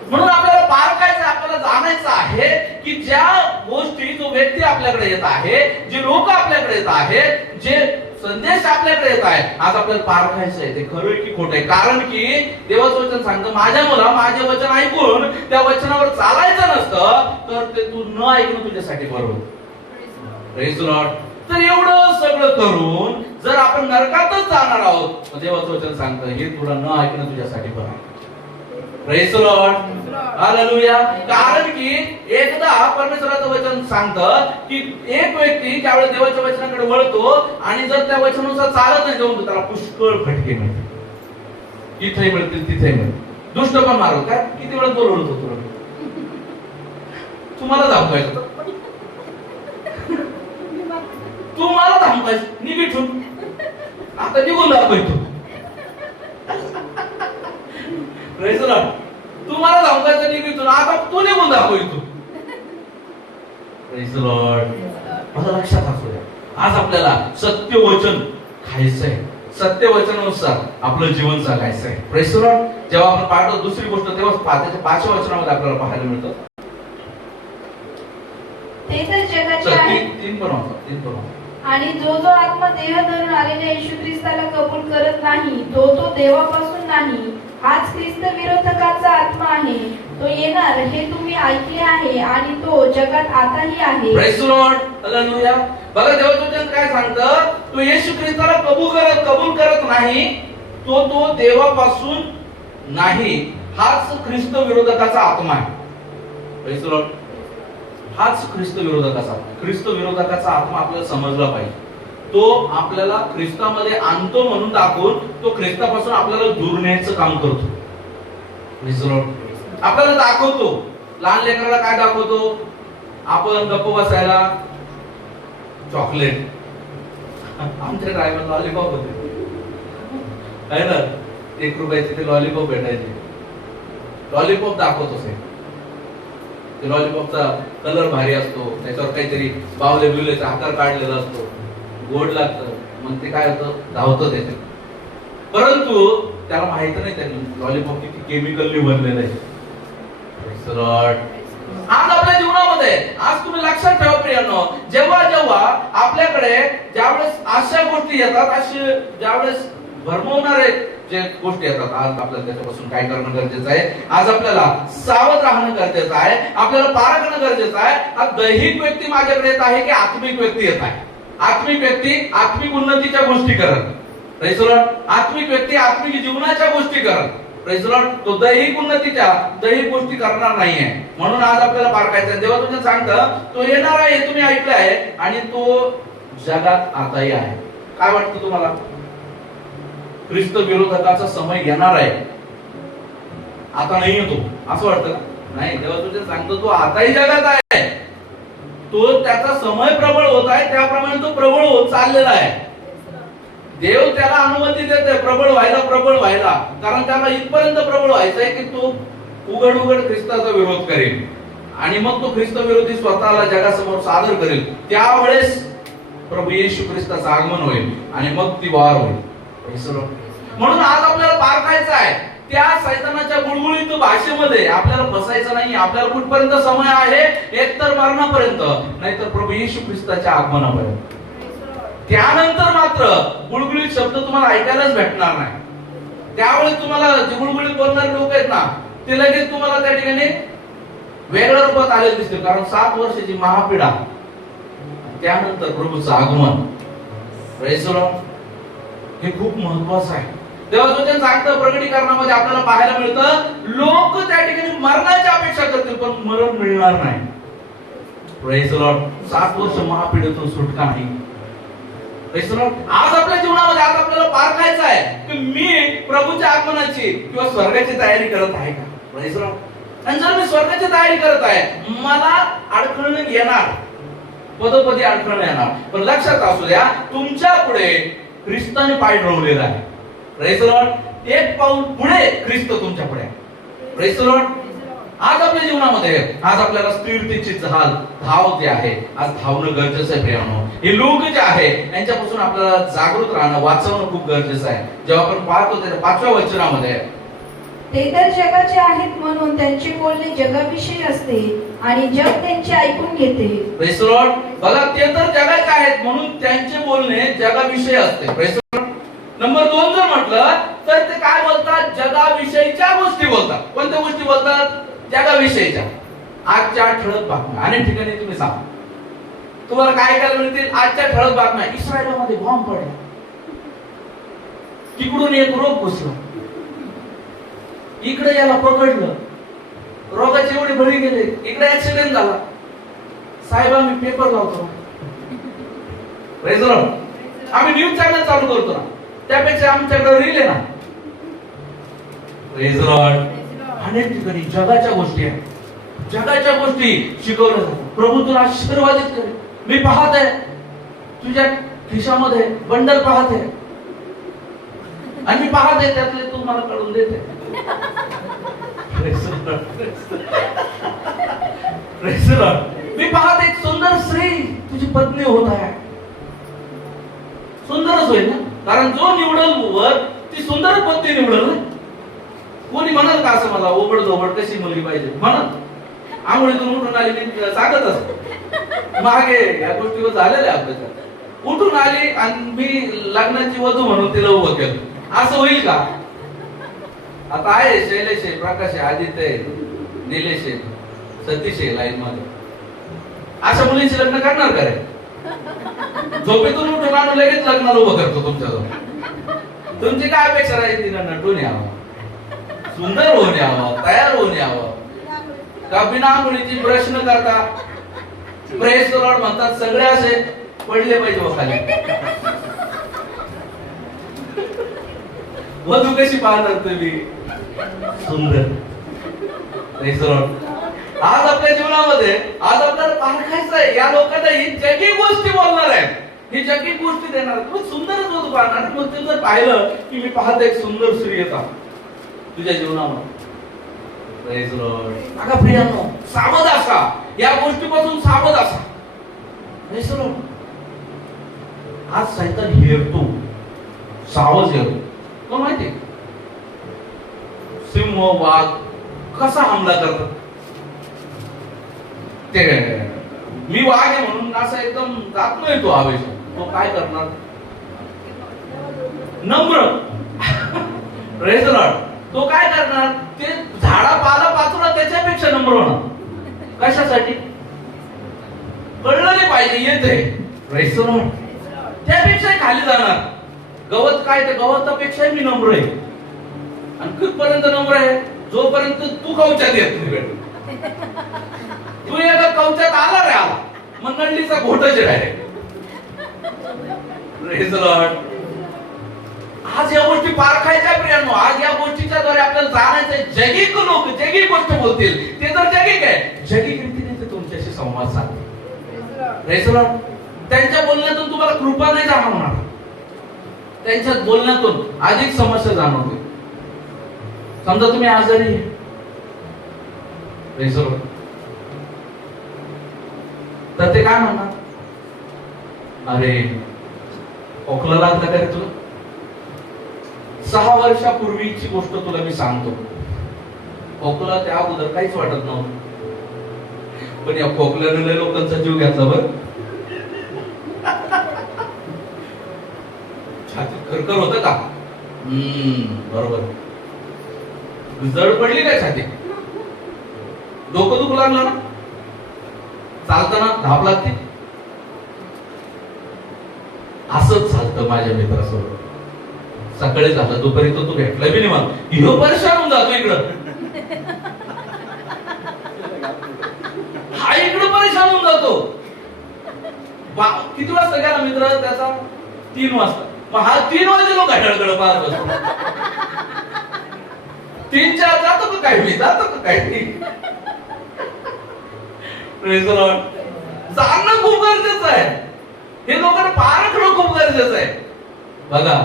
म्हणून आपल्याला पारखायचं, आपल्याला जाणायचं आहे की ज्या गोष्टी, जो व्यक्ती आपल्याकडे येत आहे, जे लोक आपल्याकडे येत आहेत, जे संदेश आपल्याकडे येत आहे, आज आपल्याला पारखायचं आहे ते खरं की खोटं आहे. कारण की देवाचं वचन सांगतं, माझ्या मुला माझे वचन ऐकून त्या वचनावर चालायचं नसतं तर ते तू न ऐकणं तुझ्यासाठी बरोबर. Praise the Lord. तर एवढं सगळं करून जर आपण नरकातच जाणार आहोत, देवाचं वचन सांगतं हे तुला न ऐकणं तुझ्यासाठी बरं आहे. Praise the Lord. हालेलुया. कारण की एकदा परमेश्वराचं वचन सांगतं की एक व्यक्ती ज्यावेळेस देवाच्या वचनाकडे वळतो आणि जर त्या वचनानुसार चालत नाही जाऊन त्याला पुष्कळ फटके मिळतात. इथे मिळतील, तिथे मिळतील. दुष्ट पण मारत काय, किती वेळा बोलवलं होतं तुला, तुम्हाला धमकायचं, तुम्हाला धमकायचं, निघून आता निघून दाखवतो. Praise the Lord. तुम्हाला धमकायचं निघून, आता तू निघून दाखवतो. Praise the Lord. मला लक्षात असू द्या, आज आपल्याला सत्य वचन खायचंय, सत्य वचनानुसार आपलं जीवन जगायचंय. Praise the Lord. जेव्हा आपण पाहतो दुसरी गोष्ट, तेव्हा त्याच्या 5व्या वचनामध्ये आपल्याला पाहायला मिळतं, ते तर जगाचे तीन पण होता. आणि जो जो आत्मा देह धरून आलेल्या येशू ख्रिस्ताला कबूल करत नाही, तो देवापासून नाही. हाच ख्रिस्त विरोधकाचा आत्मा आहे. तो येणार हे तुम्ही ऐकले आहे आणि तो जगात आताही आहे. Praise the Lord. हालेलुया. बघा देवाचं वचन काय सांगतं, तो येशू ख्रिस्ताला कबूल करत नाही, तो देवापासून नाही. हाच ख्रिस्त विरोधकाचा आत्मा आहे. Praise the Lord. हाच ख्रिस्त विरोधकाचा, ख्रिस्त विरोधकाचा आत्मा आपल्याला समजला पाहिजे. तो आपल्याला ख्रिस्तामध्ये आणतो म्हणून दाखवून तो ख्रिस्तापासून आपल्याला दूर न्यायचं काम करतो. आपल्याला दाखवतो, लहान लेकराला काय दाखवतो, आपण गप्प बसायला चॉकलेट, आमच्या ड्रायव्हर लॉलीपॉप होते आहे ना, 1 रुपयाचे ते लॉलीपॉप भेटायचे. लॉलीपॉप दाखवतो साहेब, ते लॉलीपॉपचा कलर भारी असतो, त्याच्यावर काहीतरी बावले बिवलेचा आकार काढलेला असतो, गोड लागतं, मग ते काय होतं, धावतं त्याच्यात. परंतु त्याला माहित नाही त्यांनी लॉलीपॉप किती केमिकलने बनलेलं आहे. आज आपल्या जीवनामध्ये, आज तुम्ही लक्षात ठेवा प्रियांनो, जेव्हा जेव्हा आपल्याकडे ज्यावेळेस अशा गोष्टी येतात, असे ज्यावेळेस भरमवणारे जे गोष्टी येतात, आज आपल्याला त्याच्यापासून काय करणं गरजेचं आहे, आज आपल्याला सावध राहणं गरजेचं आहे, आपल्याला पारखणं गरजेचं आहे. आज दैहिक व्यक्ती माझ्याकडे येत आहे की आत्मिक व्यक्ती येत आहे. आत्मिक व्यक्ती आत्मिक उन्नतीच्या गोष्टी करत, प्रेज द लॉर्ड. आत्मिक व्यक्ती आत्मिक जीवनाच्या गोष्टी करत, प्रेज द लॉर्ड. तो दैहिक उन्नतीच्या दैहिक गोष्टी करणार नाहीये. म्हणून आज आपल्याला पारखायचं. देवा तुझं सांगतं, तो येणार आहे हे तुम्ही ऐकलं आहे आणि तो जगात आताही आहे. काय वाटतं तुम्हाला, ख्रिस्त विरोधकाचा समय येणार आहे, आता नाही येतो असं वाटतं? नाही, देवा तुझं सांगतो तो आताही जगात आहे. तो त्याचा समय प्रबळ होत आहे, त्याप्रमाणे तो प्रबळ होत चाललेला आहे. देव त्याला अनुमती देते प्रबळ व्हायला, कारण त्याला इथपर्यंत प्रबळ व्हायचंय की तो उघड ख्रिस्ताचा विरोध करेल आणि मग तो ख्रिस्त विरोधी स्वतःला जगासमोर सादर करेल. त्यावेळेस प्रभू येशू ख्रिस्ताचं आगमन होईल आणि मग ती वार होईल. म्हणून आज आपल्याला पारखायचं आहे. त्या सैतानाच्या गुळगुळीत भाषेमध्ये आपल्याला बसायचं नाही. आपल्याला कुठपर्यंत समय आहे, एकतर मरणापर्यंत, नाहीतर प्रभू येशू ख्रिस्ताच्या आगमनापर्यंत. त्यानंतर मात्र गुळगुळीत शब्द तुम्हाला ऐकायलाच भेटणार नाही. त्यावेळेस तुम्हाला जे गुळगुळीत बोलणारे लोक आहेत ना, ते लगेच तुम्हाला त्या ठिकाणी वेगळ्या रूपात आलेले दिसतील. कारण 7 वर्षाची महापीडा, त्यानंतर प्रभूचं आगमन. Praise the Lord. हे खूप महत्वाचं आहे. देवाचं वचन सांगतं, प्रकटीकरणामध्ये आपल्याला पाहायला मिळतं, लोक त्या ठिकाणी मरणाची अपेक्षा करतील पण मरण मिळणार नाही. Praise the Lord. 7 वर्ष महापीडेतून सुटका नाही. Praise the Lord. आज आपल्या जीवनामध्ये, आज आपल्याला पारखायचं आहे की मी प्रभूच्या आगमनाची किंवा स्वर्गाची तयारी करत आहे का. Praise the Lord. आणि जर मी स्वर्गाची तयारी करत आहे, मला अडखळणं येणार, पदोपदी अडखळणं येणार, पण लक्षात असू द्या, तुमच्या पुढे ख्रिस्ताने पाय रोवलेला आहे. Praise the Lord. एक पाऊल पुढे ख्रिस्त तुमच्या पुढे आहे. Praise the Lord. आज आपल्या जीवनामध्ये आज आपल्याला स्पिरिटची धाव जे आहे आज धावणं गरजेचं आहे प्रियानो. हे लोक जे आहे यांच्यापासून आपल्याला जागृत राहणं वाचवणं खूप गरजेचं आहे. जेव्हा आपण पाहतो त्या 5व्या वचनामध्ये ते तर जगाचे आहेत म्हणून त्यांचे बोलणे जगाविषयी असते आणि जग त्यांचे ऐकून घेते. Praise the Lord. बघा ते तर जगाचे आहेत म्हणून त्यांचे बोलणे जगाविषयी असते. Praise the Lord. नंबर 2 जर म्हटलं तर ते काय बोलतात? जगाविषयीच्या गोष्टी बोलतात. कोणत्या गोष्टी बोलतात? जगाविषयीच्या. आजच्या ठळक बातम्या अनेक ठिकाणी तुम्ही सांगा तुम्हाला काय ऐकायला मिळतील? आजच्या ठळक बातम्या इस्रायलमध्ये बॉम्ब पडला, तिकडून एक रोग घुसला, इकडे याला पकडलं, रोगाचे एवढे बळी गेले, इकडे ऍक्सिडेंट झाला. साहेब आम्ही पेपर लावतो, प्रेज द लॉर्ड. आम्ही न्यूज चॅनल चालू करतो ना, त्यापेक्षा आमच्याकडे रील आहे ना. Praise the Lord. अनेक ठिकाणी जगाच्या गोष्टी आहेत, जगाच्या गोष्टी शिकवल्या जातात. प्रभू तुला आशीर्वादित करेल. मी पाहत आहे तुझ्या खिशामध्ये बंडल पाहते आणि मी पाहते त्यातले तू मला काढून देते. मी पाहत एक सुंदर स्त्री तुझी पत्नी होत आहे. सुंदरच होईल ना, कारण जो निवडल वर ती सुंदर पत्नी निवडल ना. कोणी म्हणाल का असं मला ओबड जोबड कशी मुलगी पाहिजे म्हणत? आंघोळीतून उठून आली मी सांगत असतो मागे या गोष्टीवर झालेल्या आपल्याच्या. उठून आली आणि मी लग्नाची वधू म्हणून तिला उभं केलं, असं होईल का? आता आहे शैलेश आहे, प्रकाश आहे, आदित्य आहे, निलेश आहे, सतीश आहे लाईन मध्ये. अशा मुलींची लग्न करणार का रे? झोपेतून उठून आणून लगेच लग्नाला उभं करतो तुमच्याजवळ. तुमची काय अपेक्षा राहील? तिला नटून यावं, सुंदर होऊन यावं, तयार होऊन यावं, का बिना मुलीची प्रश्न करता प्रेज द लॉर्ड म्हणतात सगळे असे पडले पाहिजे व खाली. वधू कशी पाहणार तुम्ही? सुंदर. Praise the Lord. आज आपल्या जीवनामध्ये आज आपल्याला पारखायचं आहे. या लोकांना ही जगी गोष्टी बोलणार आहेत, ही जगी गोष्टी देणार. तुम्ही सुंदरच वधू पाहणार. मग ते जर पाहिलं की मी पाहत एक सुंदर स्त्री येतात तुझ्या जीवनामध्ये. Praise the Lord. अगं प्रियांनो, सावध असा, या गोष्टीपासून सावध असा. Praise the Lord. आज सैतान हेरतो, सावध हेरतो. कोण माहिती? सिंह वाघ कसा हमला करतात ते. मी वाघ आहे म्हणून असं एकदम जात नाही तो आवेश. तो काय करणार? नम्र. Praise the Lord. तो काय करणार? ते झाडा पाला पाचोळा त्याच्यापेक्षा नम्र होणार. कशासाठी? कळलं नाही पाहिजे येते. Praise the Lord. त्यापेक्षा खाली जाणार. गवत काय? ते गवतापेक्षा मी नम्र आहे. आणि कुठपर्यंत नम्र आहे? जोपर्यंत तू कवचात येत नाही. तू एकदा कवचात आला रे आला मग नडलीचा घोटच आहे. Praise the Lord. आज या गोष्टी पारखायच्या प्रियांनो. आज या गोष्टीच्या द्वारे आपल्याला जाणायचं. जगी लोक जगी गोष्ट बोलतील, ते जर जगी काय जगी रीतीने ते तुमच्याशी संवाद साधतील. Praise the Lord. त्यांच्या बोलण्यातून तुम्हाला कृपा नाही जाणवणार, त्यांच्या बोलण्यातून अधिक समस्या जाणवते. समजा तुम्ही आजारी, प्रेज द लॉर्ड, तर ते काय म्हणणार? अरे खोकला लागला का रे तुला? 6 वर्षापूर्वीची गोष्ट तुला मी सांगतो. खोकला त्या अगोदर काहीच वाटत नव्हतं, पण या खोकल्याने लय लोकांचा जीव घेतला बरं. छातीत खरखर होत का? बरोबर. जड पडली काय छाती? डोकं दुखू लागलं ना? चालताना धाप लागते? असंच चालतं माझ्या मित्रासोबत. सकाळी झालं, दुपारी तो तू भेटला बी नाही मला. ह्यो परेशान होऊन जातो इकडं, हा इकडं परेशान होऊन जातो. किती वाजता गेला मित्र त्याचा? 3 वाजता. मग हा 3 वाजे लोक घड्याळकडे पाहत असतो. 3-4 जातो का काय? मी जातो का काय? Praise the Lord. जाणणं खूप गरजेचं आहे. हे लोकांना पारखणं खूप गरजेचं आहे. बघा,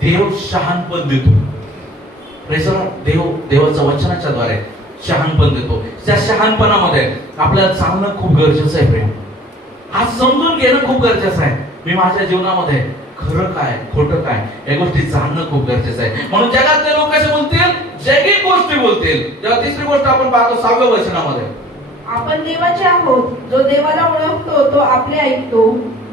देव शहाणपण देतो. Praise the Lord. देवाच्या वचनाच्या द्वारे शहाणपण देतो. त्या शहाणपणामध्ये आपल्याला चालणं खूप गरजेचं आहे. प्रेम आज समजून घेणं खूप गरजेचं आहे. मी माझ्या जीवनामध्ये खरं काय खोटं काय या गोष्टी जाणणं खूप गरजेचं आहे. म्हणून जगातले लोक कसे बोलतील, जगी गोष्टी बोलतील. जेव्हा तिसरी गोष्ट आपण पाहतो 6व्या वचनामध्ये, आपण देवाचे आहोत. जो देवाला ओळखतो तो आपले ऐकतो,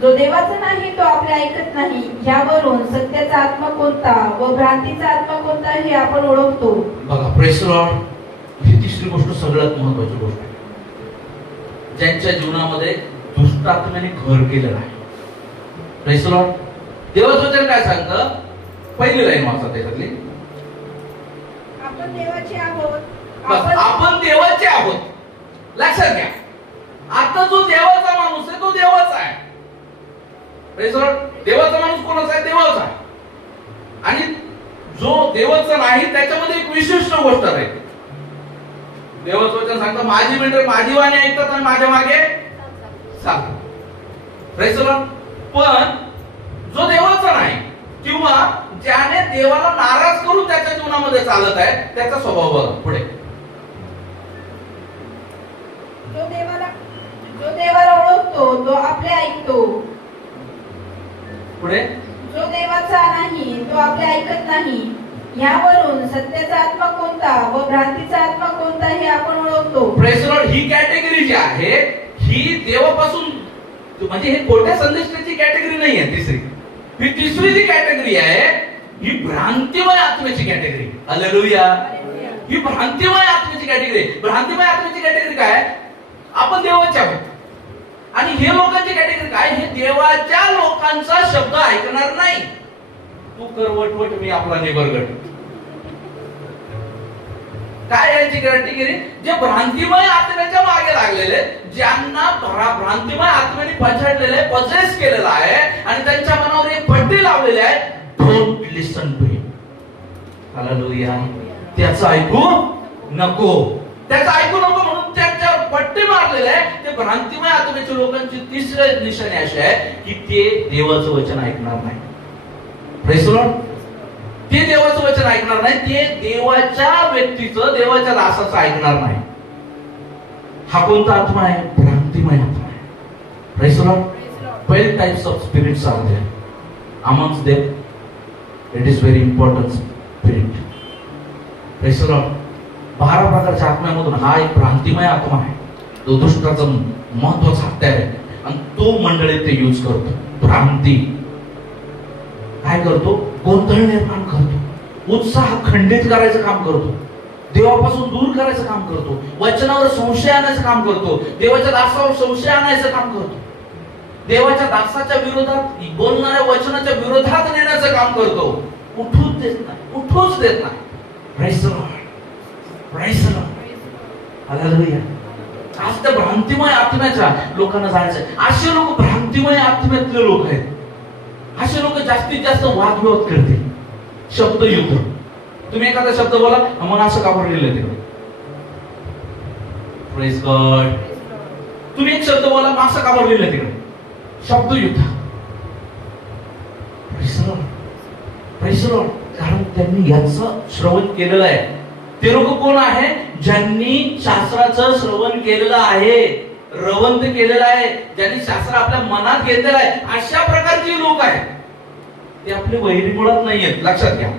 जो देवाचा नाही तो आपले ऐकत नाही. यावरून सत्याचा आत्मा कोणता व भ्रांतीचा आत्मा कोणता हे आपण ओळखतो. बघा प्रेज द लॉर्ड, ही तिसरी गोष्ट सगळ्यात महत्वाची गोष्ट आहे. ज्यांच्या जीवनामध्ये दुष्टात्म्याने घर केलेलं आहे. प्रेज द लॉर्ड, देवाचं वचन काय सांगतं? पहिली लाईन वाचा त्याच्यातली. आपण देवाचे आहोत. आपण देवाचे आहोत. लक्षात घ्या, आता जो देवाचा माणूस आहे तो देवाचा आहे. प्रेज द लॉर्ड, देवाचा माणूस कोणाचा आहे? देवाचा आहे. आणि जो देवाचा नाही त्याच्यामध्ये एक विशिष्ट गोष्ट आहे. देवाचं वचन सांगतं, माझी मेंढरे माझी वाणी ऐकतात आणि माझ्या मागे चालतात. प्रेज द लॉर्ड, पण जो देवाचा नाही किंवा ज्याने देवाला नाराज करून त्याच्या जीवनामध्ये चालत आहे त्याचा स्वभाव बघा पुढे. जो देवाला ओळखतो तो आपले ऐकतो. पुढे, जो देवाचा नाही तो आपले ऐकत नाही. यावरून सत्याचा आत्मा कोणता व भ्रांतीचा आत्मा कोणता हे आपण ओळखतो. प्रेज द लॉर्ड, ही कॅटेगरी जी आहे ही देवापासून, म्हणजे हे खोट्या संदेशाची कॅटेगरी नाही आहे. तिसरी, ही तिसरी जी कॅटेगरी आहे ही भ्रांतिमय आत्म्याची कॅटेगरी. हालेलुया. ही भ्रांतिमय आत्म्याची कॅटेगरी. भ्रांतिमय आत्म्याची कॅटेगरी काय? आपण देवाचे आहोत. आणि हे लोकांची कॅटेगरी काय? हे देवाच्या लोकांचा शब्द ऐकणार नाही. तू कर वटवट, मी आपला निबरगट. काय यांची कॅटेगरी? जे भ्रांतिमय आत्म्याच्या मागे लागलेले, ज्यांना भ्रांतिमय आत्म्याने पछाडलेले, पजेस केलेला आहे आणि त्यांच्या मनावर एक पट्टी लावलेली आहे. Don't listen to him. Hallelujah. त्याचं ऐकू नको, त्याचं ऐकू नको म्हणून त्यांच्यावर पट्टी मारलेली आहे. ते भ्रांतिमय आत्म्याच्या लोकांची तिसरे निशाणी अशी आहे की ते देवाचं वचन ऐकणार नाही. प्रेज द लॉर्ड, ते देवाचं वचन ऐकणार नाही. ते देवाच्या व्यक्तीचं, देवाच्या दासाचं ऐकणार नाही. हा कोणता आत्मा आहे? भ्रांतिमय आत्मा आहे. Praise the Lord. 12 types of spirits are there. Amongst them, it is very important spirit. Praise the Lord. 12 प्रकारच्या आत्म्यामधून हा एक भ्रांतिमय आत्मा आहे. तो दुष्टाचा महत्वाचा हत्यार आहे आणि तो मंडळीत ते यूज करतो. भ्रांती काय करतो? गोंधळ निर्माण करतो, उत्साह खंडित करायचं काम करतो, देवापासून दूर करायचं काम करतो, वचनावर संशय आणायचं काम करतो, देवाच्या दासावर संशय आणायचं काम करतो, देवाच्या दासाच्या विरोधात बोलणाऱ्या वचनाच्या विरोधात नेण्याचं काम करतो. उठूच देत नाही, उठूच देत नाही. Praise the Lord, praise the Lord. Hallelujah. आज त्या भ्रांतिमय आत्म्याच्या लोकांना जायचं. असे लोक भ्रांतिमय आत्म्यातले लोक आहेत. असे लोक जास्तीत जास्त वादविवाद करतील, शब्दयुद्ध. तुम्ही एखादा शब्द बोला, मग असं का लिहिलं तिकडे. Praise God. तुम्ही एक शब्द बोला, मग असं का लिहिलं तिकडे. शब्दयुद्ध. Praise Lord, praise Lord. कारण त्यांनी याचं श्रवण केलेलं आहे. ते लोक कोण आहे? ज्यांनी शास्त्राचं श्रवण केलेलं आहे, रवंत केलेलं आहे, ज्यांनी शास्त्र आपल्या मनात घेतलेलं आहे. अशा प्रकारची लोक आहेत. ते आपले वैरी मुळात नाहीयेत. लक्षात घ्या.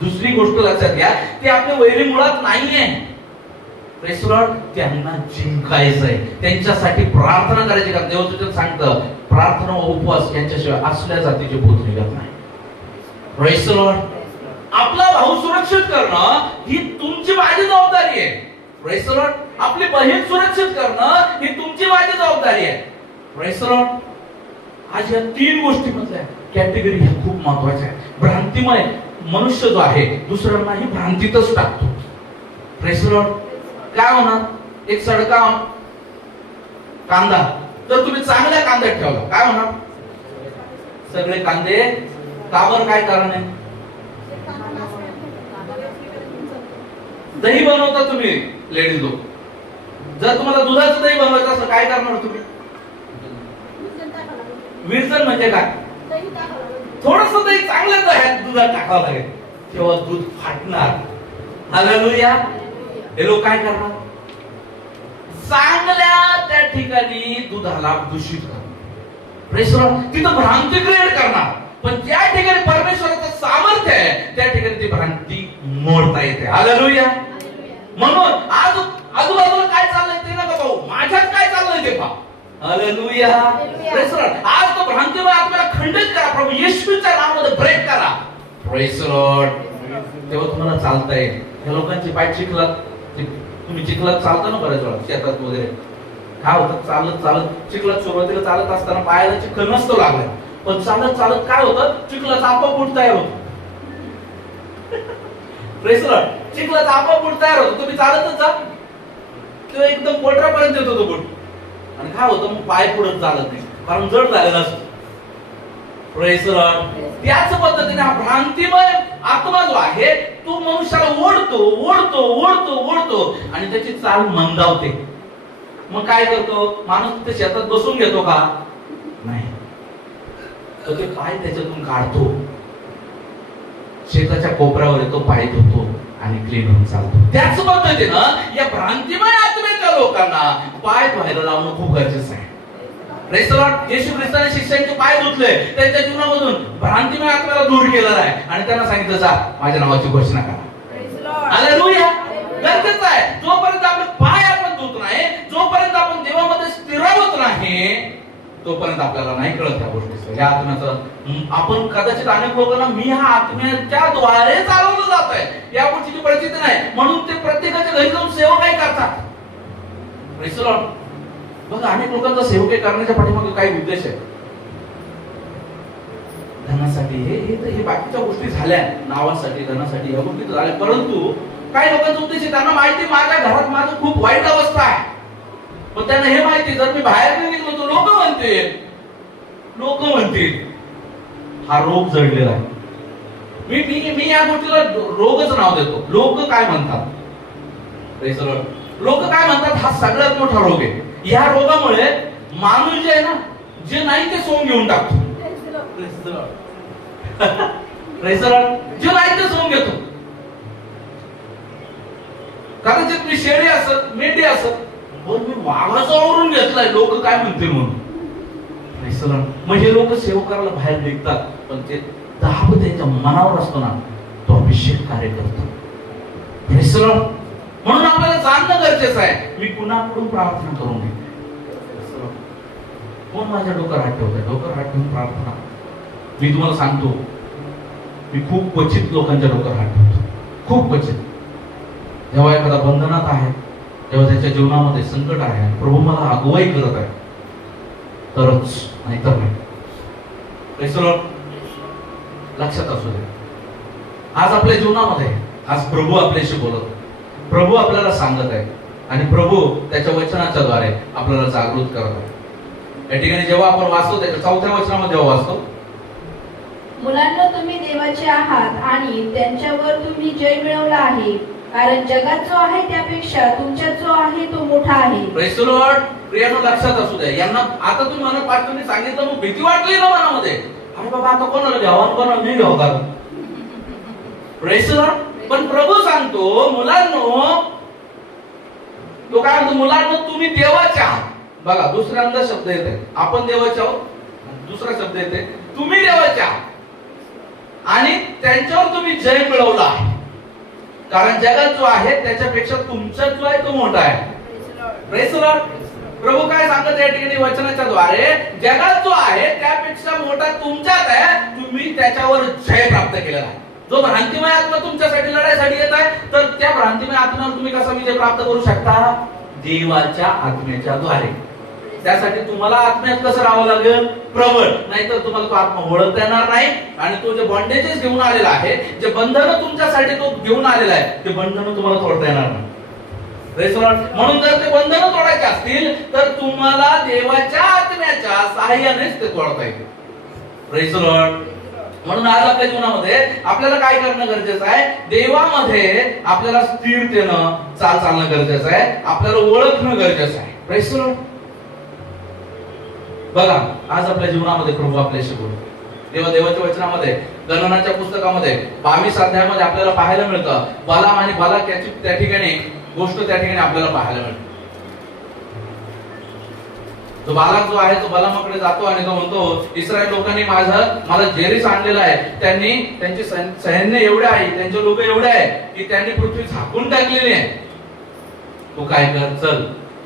दुसरी गोष्ट लक्षात घ्या, ते आपले वैरी मुळात नाहीये. Praise Lord. त्यांना जिंकायचंय, त्यांच्यासाठी प्रार्थना करायची. का देवदूत सांगतं, प्रार्थना व उपवास यांच्याशिवाय असल्या जातीचे भूत निघत नाही. Praise Lord. आपला भाऊ सुरक्षित करणं ही तुमची माझी जबाबदारी आहे. Praise Lord. आपली बहीण सुरक्षित करणं ही तुमची माझी जबाबदारी आहे. Praise Lord. आज या 3 गोष्टी मधल्या कॅटेगरी ह्या खूप महत्वाच्या आहेत. भ्रांतिमय मनुष्य जो आहे दुसऱ्यांनाही भ्रांतीतच टाकतो. Praise Lord. काय होणार? एक सडका कांदा तर तुम्ही चांगल्या कांद्यात ठेवला, काय होणार? सगळे कांदे. का बरं? काय कारण आहे? दही बनवता तुम्ही लेडीज लोक. जर तुम्हाला दुधाचं दही बनवायचं असं काय करणार तुम्ही? विरजन म्हणजे काय? थोडस दही चांगलं दुधात टाकावं लागेल, तेव्हा दूध फाटणार. हालेलुया. हे लोक काय करणार? चांगल्या त्या ठिकाणी दुधाला दूषित करणार, प्रेस द लॉर्ड, तिथं भ्रांती क्रिएट करणार. पण त्या ठिकाणी परमेश्वराचं सामर्थ्य आहे, त्या ठिकाणी ती भ्रांती मोडता येते. हालेलुया. म्हणून आज आजूबाजूला काय चाललंय ते नका पाहू, माझ्यात काय चाललंय ते पहा. हालेलुया. Press the Lord. आज तो भ्रांतीमय आत्म्याला खंडित करा, प्रभू येशूच्या नावामध्ये ब्रेक करा. Press the Lord. तेव्हा तुम्हाला चालता येईल. या लोकांची पाय चिखलात, तुम्ही चिखलात चालता ना बऱ्याच वेळा शेतात वगैरे, काय होतं, चालत चालत चिखलात सुरुवातीला चालत असताना पायाला चिखल नसतो लागला, पण चालत चालत काय होतं, चिखलाचा आपोआप तयार होतो. Press the Lord. चिखलाचा आपोआप तयार होतो. तुम्ही चालतच जा, तो एकदम पोटरापर्यंत येतो तो बूट, आणि काय होतं मग पाय पुढे चालत नाही, कारण जड झालेला असतो. Press the Lord. त्याच पद्धतीने हा भ्रांतीमय आत्मा जो आहे तो मनुष्याला ओढतो ओढतो ओढतो ओढतो आणि त्याची चाल मंदावते. मग काय करतो माणूस? तिथे शेतात बसून घेतो का? नाही, तो ते पाय त्याच्यातून काढतो, शेताच्या कोपऱ्यावर येतो, पाय धुतो आणि क्लीन होऊन चालतो. त्याच पद्धतीनं या भ्रांतीमय आत्म्याच्या लोकांना पाय धुवायला लावणं खूप गरजेचं आहे. Praise the Lord. येशू ख्रिस्ताने शिष्यांचे पाय धुतले, त्यांच्या जीवनामधून भ्रांतीमय आत्म्याला दूर केलेला आहे आणि त्यांना सांगितलं, जा माझ्या नावाची घोषणा करा. हालेलुया. गरजेचं आहे. जोपर्यंत आपले पाय आपण धुत नाही, जोपर्यंत आपण देवामध्ये स्थिरावत नाही, तोपर्यंत आपल्याला नाही कळत या गोष्टीचं, या आत्म्याचं. आपण कदाचित अनेक लोकांना मी हा आत्म्याच्या द्वारे चालवलं जात आहे या गोष्टीची परिस्थिती नाही, म्हणून ते प्रत्येकाच्या घरी जाऊन सेवा काय करतात. Press the Lord. बघा, अनेक लोकांचा सेवक करण्याच्या पाठीमागे काही उद्देश आहे. धनासाठी, हे बाकीच्या गोष्टी झाल्या, नावासाठी, धनासाठी, या गोष्टी झाल्या, परंतु काही लोकांचा उद्देश आहे, त्यांना माहिती माझ्या घरात माझं खूप वाईट अवस्था आहे, पण त्यांना हे माहिती जर मी बाहेर नाही निघलो तर लोक म्हणतील हा रोग जडलेला आहे. मी या गोष्टीला रोगच नाव देतो. लोक काय म्हणतात? Press the Lord. लोक काय म्हणतात? हा सगळ्यात मोठा रोग आहे. या रोगामुळे माणूस जे आहे ना, जे नाही ते सोंग घेऊन टाकतो. Press the Lord. Press the Lord. जे नाही ते सोंग घेतो. कदाचित मी शेळी असत, मेंढी असत, पण मी वाघाचं आवरून घेतलाय, लोक काय म्हणतील म्हणून. Press the Lord. म्हणजे लोक सेवकाला बाहेर निघतात, पण ते दाब त्यांच्या मनावर असतो ना, तो अभिषेक कार्य करतो. Press the Lord. म्हणून आपल्याला जाणणं गरजेचं आहे, मी कुणाकडून प्रार्थना करून घेईन. कोण माझ्या डोक्यावर हात ठेवतोय? डोक्यावर हात ठेवून प्रार्थना. मी तुम्हाला सांगतो, मी खूप क्वचित लोकांच्या डोक्यावर हात ठेवतो, खूप क्वचित. जेव्हा एखादा बंधनात आहे, जेव्हा त्याच्या जीवनामध्ये संकट आहे, प्रभू मला अगुवाई करत आहे, तरच, नाहीतर नाही. Press the Lord. लक्षात असू दे, आज आपल्या जीवनामध्ये आज प्रभू आपल्याशी बोलत, प्रभू आपल्याला सांगत आहे आणि प्रभू त्याच्या वचनाच्या द्वारे आपल्याला जागृत करत आहे. या ठिकाणी जेव्हा आपण वाचतो, त्याच्या 4थ्या वचनामध्ये जेव्हा वाचतो, मुलांना तुम्ही देवाचे आहात आणि त्यांच्यावर तुम्ही जय मिळवला आहे, कारण जगात जो आहे त्यापेक्षा तुमच्यात जो आहे तो मोठा आहे. Praise the Lord. प्रियानो, लक्षात असू द्या, यांना आता तुम्ही मनात पाठवून सांगितलं, मग भीती वाटली ना मनामध्ये, अरे बाबा आता कोणाला घ्यावं, कोणाला नाही घ्यावं का? Press the Lord. पण प्रभू सांगतो, मुलांनो, तो काय म्हणतो, मुलांनो तुम्ही देवाचे आहात. बघा, दुसऱ्यांदा शब्द येते, आपण देवाचे आहोत, दुसरा शब्द येते, तुम्ही देवाचे आहात आणि त्यांच्यावर तुम्ही जय मिळवला आहे, कारण जगात जो आहे त्याच्यापेक्षा तुमचा जो आहे तो मोठा आहे. Praise the Lord. प्रभू काय सांगत या ठिकाणी वचनाच्या द्वारे, जगात जो आहे त्यापेक्षा मोठा तुमच्यात आहे, तुम्ही त्याच्यावर जय प्राप्त केलेला आहे. जो भ्रांतिमय आत्मा तुमच्यासाठी लढाईसाठी येत आहे, तर त्या भ्रांतिमय आत्म्यावर तुम्ही कसा विजय प्राप्त करू शकता? देवाच्या आत्म्याच्या द्वारे. त्यासाठी तुम्हाला आत्म्यात कसं राहावं लागेल? प्रबळ. नाहीतर तुम्हाला तो आत्मा ओळखता येणार नाही आणि तो जे बॉन्डेजेस घेऊन आलेला आहे, जे बंधनं तुमच्यासाठी तो घेऊन आलेला आहे, ते बंधनं तुम्हाला तोडता येणार नाही. म्हणून जर ते बंधनं तोडायचे असतील तर तुम्हाला देवाच्या आत्म्याच्या सहाय्यानेच ते तोडता येईल. Praise the Lord. म्हणून आज आपल्या जीवनामध्ये आपल्याला काय करणं गरजेचं आहे? देवामध्ये आपल्याला स्थिरतेनं चालणं गरजेचं आहे, आपल्याला ओळखणं गरजेचं आहे. Praise the Lord. बघा, आज आपल्या जीवनामध्ये प्रभू आपल्याशी बोलतो. तेव्हा देवाच्या वचनामध्ये गणनाच्या पुस्तकामध्ये 22 अध्यायामध्ये आपल्याला पाहायला मिळतं, बालाम आणि बालाक याची त्या ठिकाणी गोष्ट त्या ठिकाणी आपल्याला पाहायला मिळते. तो बालाक जो आहे तो बलामाकडे जातो आणि तो म्हणतो, इस्रायल लोकांनी मला जेरीस आणलेला आहे, त्यांची सैन्य एवढे आहे, त्यांचे लोक एवढे आहे की त्यांनी पृथ्वी झाकून टाकलेली आहे. तू काय कर, चल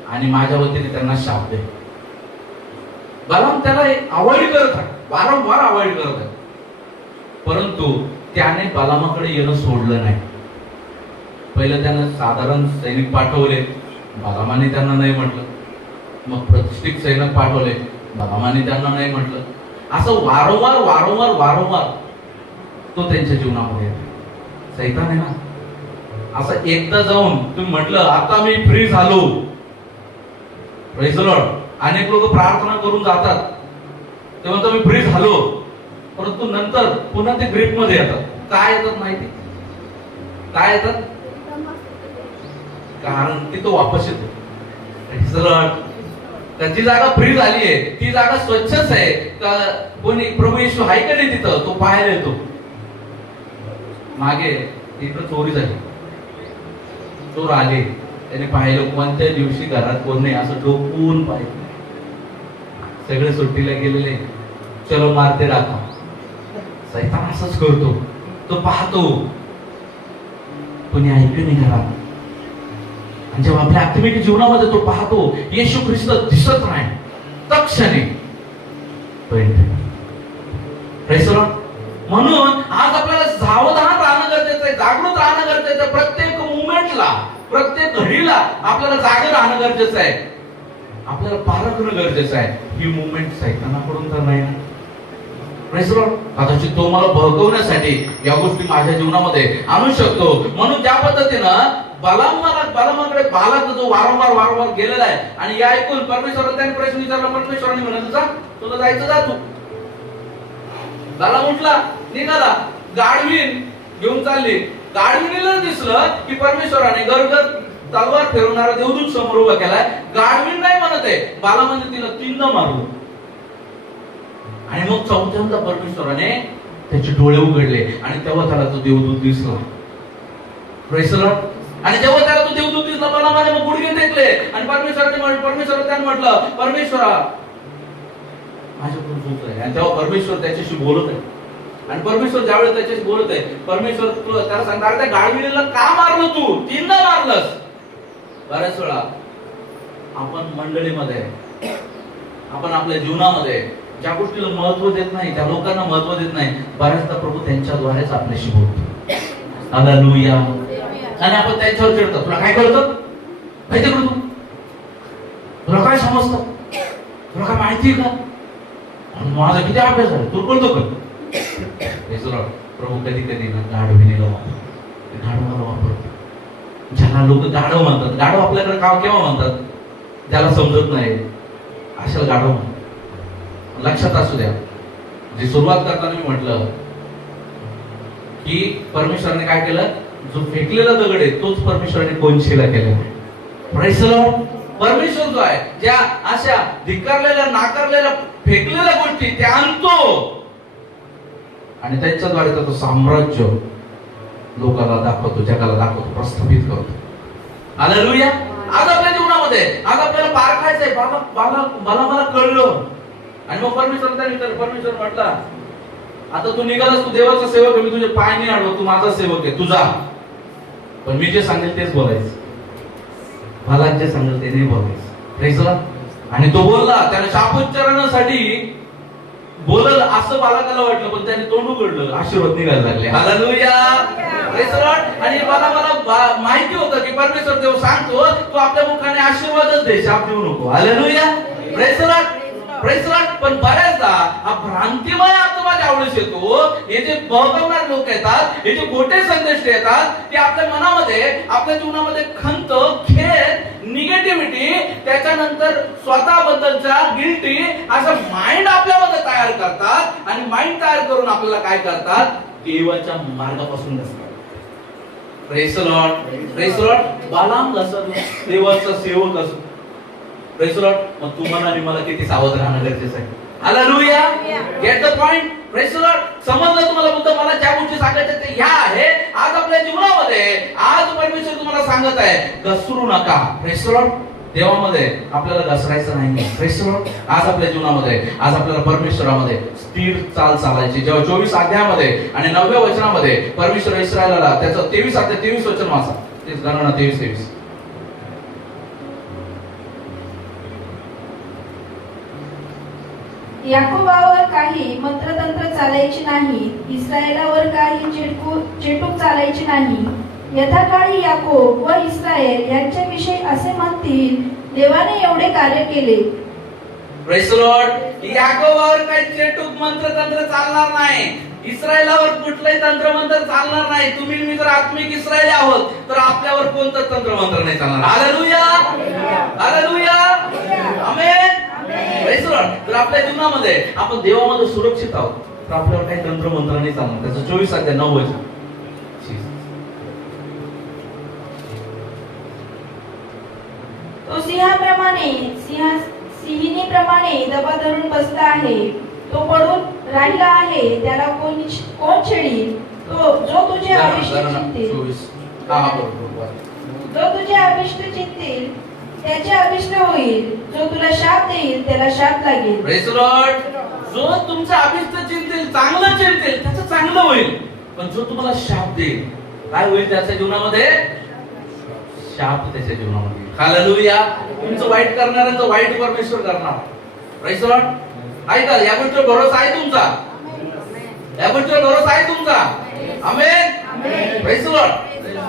आणि माझ्या वतीने त्यांना शाप दे. बलाम त्याला अवॉइड करत आहे, वारंवार अवॉइड करत आहे, परंतु त्याने बलामाकडे येणं सोडलं नाही. पहिलं त्यानं साधारण सैनिक पाठवले, बलामाने त्यांना नाही म्हटलं. मग प्रतिष्ठित सैनिक पाठवले, बलामाने त्यांना नाही म्हटलं. असं वारंवार वारंवार वारंवार तो त्यांच्या जीवनामध्ये येतो. सैतान आहे ना, असं एकदा जाऊन तुम्ही म्हटलं आता मी फ्री झालो, प्रेज द लॉर्ड. अनेक लोक प्रार्थना करून जातात तेव्हा मी फ्री झालो, परंतु नंतर पुन्हा ते ग्रीप मध्ये येतात. काय येतात माहिती? काय येतात? कारण ती तो वापस येतो. Praise the Lord. त्याची जागा फ्री झाली आहे, ती जागा स्वच्छच आहे का? कोणी प्रभू येशू आहे का नाही तिथं? तो पाहायला येतो. मागे इकडे चोरी झाली, चोर आले, त्याने पाहिलं कोणत्या दिवशी घरात कोण नाही, असं डोकून पाहिलं. सगळे सुट्टीला गेलेले, चलो मारते राखा. सैतान असंच करतो, तो पाहतो कोणी ऐकलं नाही घरात. आणि जेव्हा आपल्या आत्मिक जीवनामध्ये तो पाहतो येशू ख्रिस्त दिसत नाही, तक्षणी म्हणून आज आपल्याला सावधान राहणं गरजेचं आहे, जागृत राहणं गरजेचं आहे. प्रत्येक मुवमेंटला, प्रत्येक घडीला आपल्याला जागे राहणं गरजेचं आहे, आपल्याला पारखणं गरजेचं आहे. ही मुवमेंट सैतानाकडून तर नाही ना. कदाचित तो मला भडकवण्यासाठी या गोष्टी माझ्या जीवनामध्ये आणू शकतो. म्हणून त्या पद्धतीनं बलामाकडे बालाक जो वारंवार वारंवार गेलेला आहे आणि या ऐकून परमेश्वराने त्याने प्रश्न विचारला. परमेश्वराने म्हणत, जा तुला जायचं, जा तू. बालाक उठला, निघाला, गाढवीन घेऊन चालली. गाढविणीला दिसलं की परमेश्वराने गरगर तलवार फिरवणारा देवदूत समोर उभा केलाय. गाढवीन नाही म्हणत आहे, बालामाने तिला 3दा मारलं. आणि मग चौथ्यांदा परमेश्वराने त्याचे डोळे उघडले आणि तेव्हा त्याला तो देवदूत दिसला. Praise the Lord. आणि जेव्हा त्याला तो देवदूत दिसला, बलामाने मग गुडघे टेकले आणि परमेश्वराने त्याने म्हटलं, परमेश्वरा माझ्याकडून चूक आहे. आणि तेव्हा परमेश्वर त्याच्याशी बोलत आहे. आणि परमेश्वर ज्यावेळेस त्याच्याशी बोलत आहे, परमेश्वर त्याला सांगणार, त्या गाढविणीला का मारलं तू? 3दा मारलंस. बऱ्याच वेळा आपण मंडळीमध्ये, आपण आपल्या जीवनामध्ये ज्या गोष्टीला महत्व देत नाही, त्या लोकांना महत्व देत नाही, बऱ्याचदा प्रभू त्यांच्याद्वारेच आपल्याशी बोलतो. हालेलुया. आणि आपण त्यांच्यावर चिडतो. तुला काय कळतं? माहिती का तू? तुला काय समजतं? तुला काय माहिती का? माझा किती अभ्यास आहे, तू कळतो का? प्रभू कधी कधी ना गाढविणीला वापरतो, गाढवाला वापरतो. ज्याला लोक गाढव म्हणतात, गाढव आपल्याकडे केव्हा म्हणतात? ज्याला समजत नाही अशाला गाढव म्हणतात. लक्षात असू द्या, जी सुरुवात करताना मी म्हटलं की परमेश्वराने काय केलं? जो फेकलेला दगड आहे तोच परमेश्वराने कोनशिला केला. Praise the Lord. परमेश्वर जो आहे, ज्या अशा धिक्कारलेल्या, नाकारलेल्या, फेकलेल्या गोष्टी त्या आणतो आणि त्यांच्याद्वारे तो साम्राज्य लोकांना दाखवतो, जगाला दाखवतो, प्रस्थापित करतो. हालेलुया. आज आपल्या जीवनामध्ये, आज आपल्याला पारखायचंय. मला कळलं. आणि मग परमेश्वर म्हटला, आता तू निघालास, तू देवाचा सेवक आहे, मी तुझे पाय नाही अडवत, तू माझा सेवक आहे, तुझा. पण मी जे सांगेल तेच बोलायचं, मला जे सांगेल ते नाही बोलायचं. Praise the Lord. आणि तो बोलला, त्याने शापोच्चारणासाठी बोलल असं बालकाला वाटलं, पण त्याने तोंड उघडलं, आशीर्वाद निघायला लागले. हालेलुया. Praise the Lord. आणि मला माहिती होतं की परमेश्वर देव सांगतो, तू आपल्या मुखाने आशीर्वादच दे, शाप देऊ नको. Hallelujah. Praise the Lord. Praise the Lord. पण बऱ्याचदा हा भ्रांतिमय आत्मा ज्यावेळेस येतो, हे जे बहकवणारे लोक येतात, हे जे खोटे संदेश येतात, ते आपल्या मनामध्ये, आपल्या जीवनामध्ये खंत, खेद, निगेटिव्हिटी, त्याच्यानंतर स्वतःबद्दलचा गिल्टी असं माइंड आपल्यामध्ये तयार करतात. आणि माइंड तयार करून आपल्याला काय करतात? देवाच्या मार्गापासून नसतात. Praise the Lord. Praise the Lord. Balaam असं देवाचा सेवक असो. Praise the Lord. मग तुम्हाला आणि मला किती सावध राहणं गरजेचं आहे. Hallelujah. Get the point. Praise the Lord. समजलं तुम्हाला? बुद्ध मला ज्या गोष्टी सांगायच्या ते ह्या आहे. आज आपल्या जीवनामध्ये आज परमेश्वर तुम्हाला सांगत आहे घसरू नका. Praise the Lord. देवामध्ये आपल्याला घसरायचं नाही. Praise the Lord. आज आपल्या जीवनामध्ये आज आपल्याला परमेश्वरामध्ये स्थिर चाल चालायची. जेव्हा 24 अध्यायामध्ये आणि 9व्या वचनामध्ये परमेश्वर इस्रायलाला त्याचं 23 अध्याय 23 वचन वाचा. तेच गणना 23. याकोबावर काही मंत्रतंत्र चालायचे नाही, इस्रायलावर काही चेटूक चालायचे नाही. यथाकाळी याकोब व इस्रायल यांच्याविषयी असे म्हणतील, देवाने एवढे कार्य केले. Praise the Lord. याकोबावर काही चेटूक मंत्रतंत्र चालणार नाही. इस्रायलावर कुठलंही तंत्रमंत्र चालणार नाही. तुम्ही मी जर आत्मिक इस्रायली आहोत तर आपल्यावर कोणतं तंत्रमंत्र नाही चालणार. Hallelujah, hallelujah, amen. Praise the Lord. तर आपल्या जीवनामध्ये आपण देवामध्ये सुरक्षित आहोत तर आपल्यावर काही तंत्रमंत्र नाही चालणार. त्याचं 24 अध्याय 9 वचन. तो सिंहिणीप्रमाणे दबा धरून बसला आहे. तो पडून राहिला आहे, त्याला कोण छेडील? जो तुझे अभिष्ट चिंतील त्याचे अभिष्ट होईल. जो तुला शाप देईल त्याला शाप लागेल. Praise the Lord. जो तुमचा अभिष्ट चिंतील चांगलं चिंतील त्याचं चांगलं होईल. पण जो तुम्हाला शाप देईल काय होईल त्याच्या जीवनामध्ये? शाप त्याच्या जीवनामध्ये. हालेलुया. तुमचं वाईट करणाऱ्यांचं वाईट परमेश्वर करणार. Praise the Lord. ऐका, या गोष्टीवर भरोसा आहे तुमचा? या गोष्टीवर भरोसा आहे तुमचा? आमेन. Praise the Lord.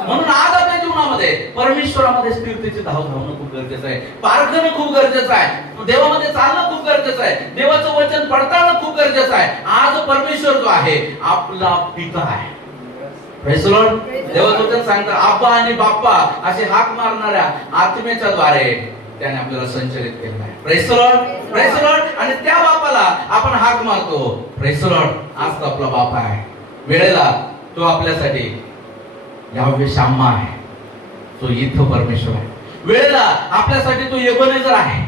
म्हणून आज आपल्या जीवनामध्ये परमेश्वरामध्ये स्थिरतेची धावणं खूप गरजेचं आहे. पारखणं खूप गरजेचं आहे. देवामध्ये चालणं खूप गरजेचं आहे. देवाचं वचन पडताळणं खूप गरजेचं आहे. आज परमेश्वर जो आहे आपला पिता आहे. Praise the Lord. देवाचं वचन सांगतं आबा आणि बाप्पा असे हाक मारणाऱ्या आत्म्याच्या द्वारे त्याने आपल्याला संचलित केलं आहे. Praise the Lord, praise the Lord. आणि त्या बापाला आपण हाक मारतो. Praise the Lord. आज तो आपला बाप आहे. वेळेला तो आपल्यासाठी यावे शाम्मा आहे. तो इथं परमेश्वर आहे. वेळेला आपल्यासाठी तो एबनेझर आहे.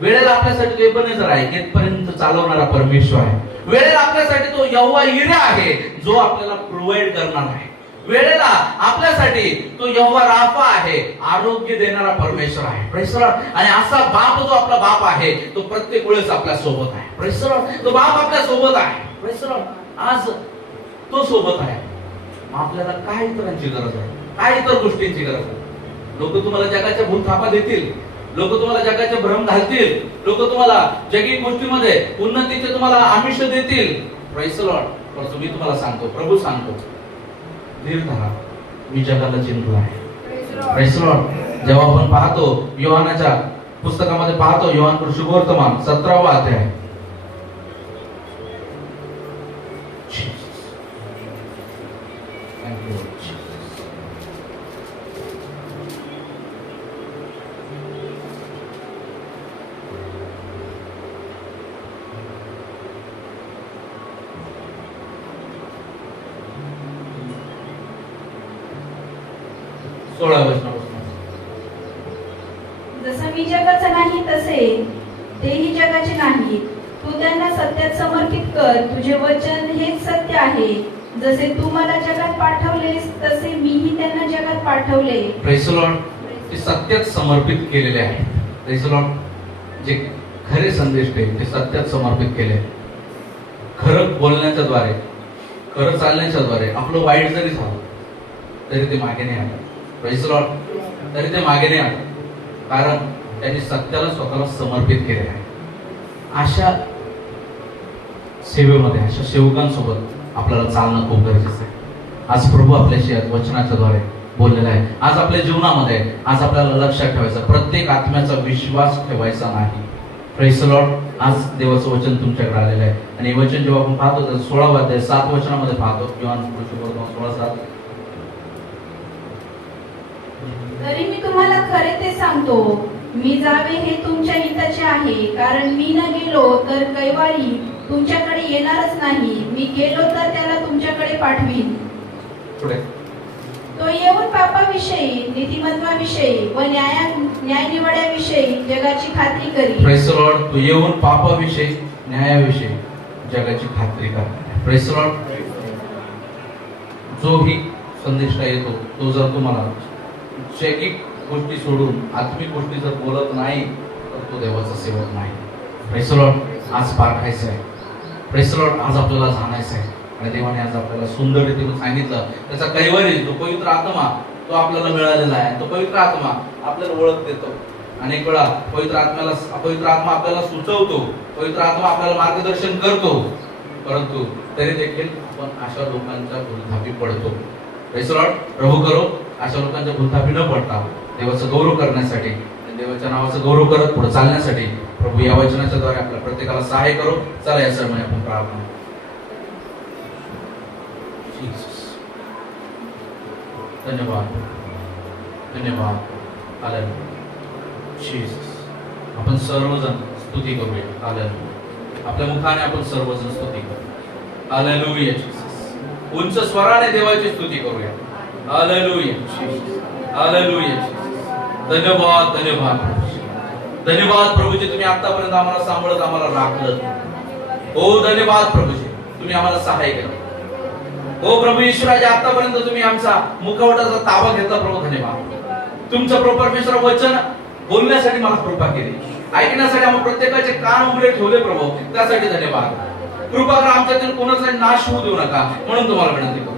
वेळेला आपल्यासाठी तो एबनेझर आहे. इथपर्यंत चालवणारा परमेश्वर आहे. वेळेला आपल्यासाठी तो यहोवा यिरे आहे जो आपल्याला प्रोव्हाइड करणार आहे. वेळेला आपल्यासाठी तो यहोवा राफा आहे, आरोग्य देणारा परमेश्वर आहे. Praise the Lord. आणि असा बाप जो आपला बाप आहे तो प्रत्येक वेळेस आपल्या सोबत आहे. Praise the Lord. तो बाप आपल्या सोबत आहे. Praise the Lord. आज तो सोबत आहे. आपल्याला काय इतरांची गरज आहे? काय इतर गोष्टींची गरज आहे? लोक तुम्हाला जगाच्या भूलथापा देतील. लोक तुम्हाला जगाचे भ्रम घालतील. लोक तुम्हाला जगीन गोष्टीमध्ये उन्नतीचे तुम्हाला आमिष देतील. Praise the Lord. परंतु मी तुम्हाला सांगतो, प्रभू सांगतो, धीर धरा, मी जगाला जिंकलो आहे. Praise the Lord. जेव्हा आपण पाहतो योहानाच्या पुस्तकामध्ये पाहतो, योहान शुभवर्तमान 17वा अध्याय. जसं मी जगाचा नाही तसे तेही जगाचे नाही. तू त्यांना सत्यात समर्पित कर. तुझे वचन हेच सत्य आहे. जसे तू मला जगात पाठवलेस तसे मीही त्यांना जगात पाठवले. Praise the Lord. ते सत्यात समर्पित केलेले आहे. Praise the Lord. जे खरे संदेश ते सत्यात समर्पित केले. खरं बोलण्याच्या द्वारे, खरं चालण्याच्या द्वारे आपलं वाईट जरी झालं तरी ते मागे नाही आलं. Praise the Lord. तरी ते मागे नाही आलं, कारण त्यांनी सत्याला स्वतःला समर्पित केले आहे. अशा सेवेमध्ये, अशा सेवकांसोबत आपल्याला चालणं खूप गरजेचं आहे. आज प्रभू आपल्याशी वचनाच्या द्वारे बोललेला आहे. आज आपल्या जीवनामध्ये आज आपल्याला लक्षात ठेवायचं, प्रत्येक आत्म्याचा विश्वास ठेवायचा नाही. Praise the Lord. आज देवाचं वचन तुमच्याकडे आलेलं आहे आणि हे वचन जेव्हा आपण पाहतो तर 16वा अध्याय 7 वचनामध्ये पाहतो. योहान 16:7. तरी मी तुम्हाला खरे ते सांगतो, मी जावे हे तुमच्या हिताचे आहे. कारण मी न गेलो तर कैवारी तुमच्याकडे येणारच नाही. मी गेलो तर त्याला तुमच्याकडे पाठवीन. तो येऊन पापाविषयी, नीतिमत्वाविषयी व न्यायनिवाड्याविषयी जगाची खात्री करी. Praise the Lord. तो येऊन पापाविषयी, न्यायाविषयी, जगाची खात्री करणारा. Praise the Lord. जो ही संदेश येतो तो जर तुम्हाला जैगिक गोष्टी सोडून आत्मिक गोष्टी जर बोलत नाही तर तो देवाचा सेवक नाही. Praise the Lord. आज पारखायचं आहे. Praise the Lord. आज आपल्याला जाणायचं आहे आणि देवाने आज आपल्याला सुंदर रीतीने सांगितलं. त्याचा कैवारी जो पवित्र आत्मा तो आपल्याला मिळालेला आहे. तो पवित्र आत्मा आपल्याला ओळख देतो. अनेक वेळा पवित्र आत्मा आपल्याला सुचवतो. पवित्र आत्मा आपल्याला मार्गदर्शन करतो. परंतु तरी देखील आपण अशा लोकांच्या भुलथापी पडतो. Praise the Lord. प्रभू करो अशा लोकांच्या भुलथापी न पडता देवाचा गौरव करण्यासाठी आणि देवाच्या नावाचा गौरव करत पुढे चालण्यासाठी प्रभू या वचनाच्या द्वारे आपल्या प्रत्येकाला सहाय्य करो. चला या सर्वांनी आपण प्रार्थना. धन्यवाद धन्यवाद. हालेलुया. जीसस. आपण सर्वजण स्तुती करूया. हालेलुया. आपल्या मुखाने आपण सर्वजण स्तुती करू. हालेलुया. जीसस. उंच स्वराने देवाची स्तुती करूया. हालेलुया. जीसस. हालेलुया. जीसस. धन्यवाद धन्यवाद धन्यवाद प्रभूजी. तुम्ही आतापर्यंत आम्हाला सांभाळत आम्हाला राखलं. हो धन्यवाद प्रभूजी. तुम्ही आम्हाला सहाय्य केलं. हो प्रभू ईश्वराजी आतापर्यंत तुम्ही आमचा मुखवटाचा ताबा घेतला. प्रभू धन्यवाद. तुमचं परमेश्वर वचन बोलण्यासाठी मला कृपा केली. ऐकण्यासाठी आम्ही प्रत्येकाचे कान उघडे ठेवले प्रभू. त्यासाठी धन्यवाद. कृपा करा आमच्यातील कोणाचा नाश होऊ देऊ नका म्हणून तुम्हाला विनंती करतो.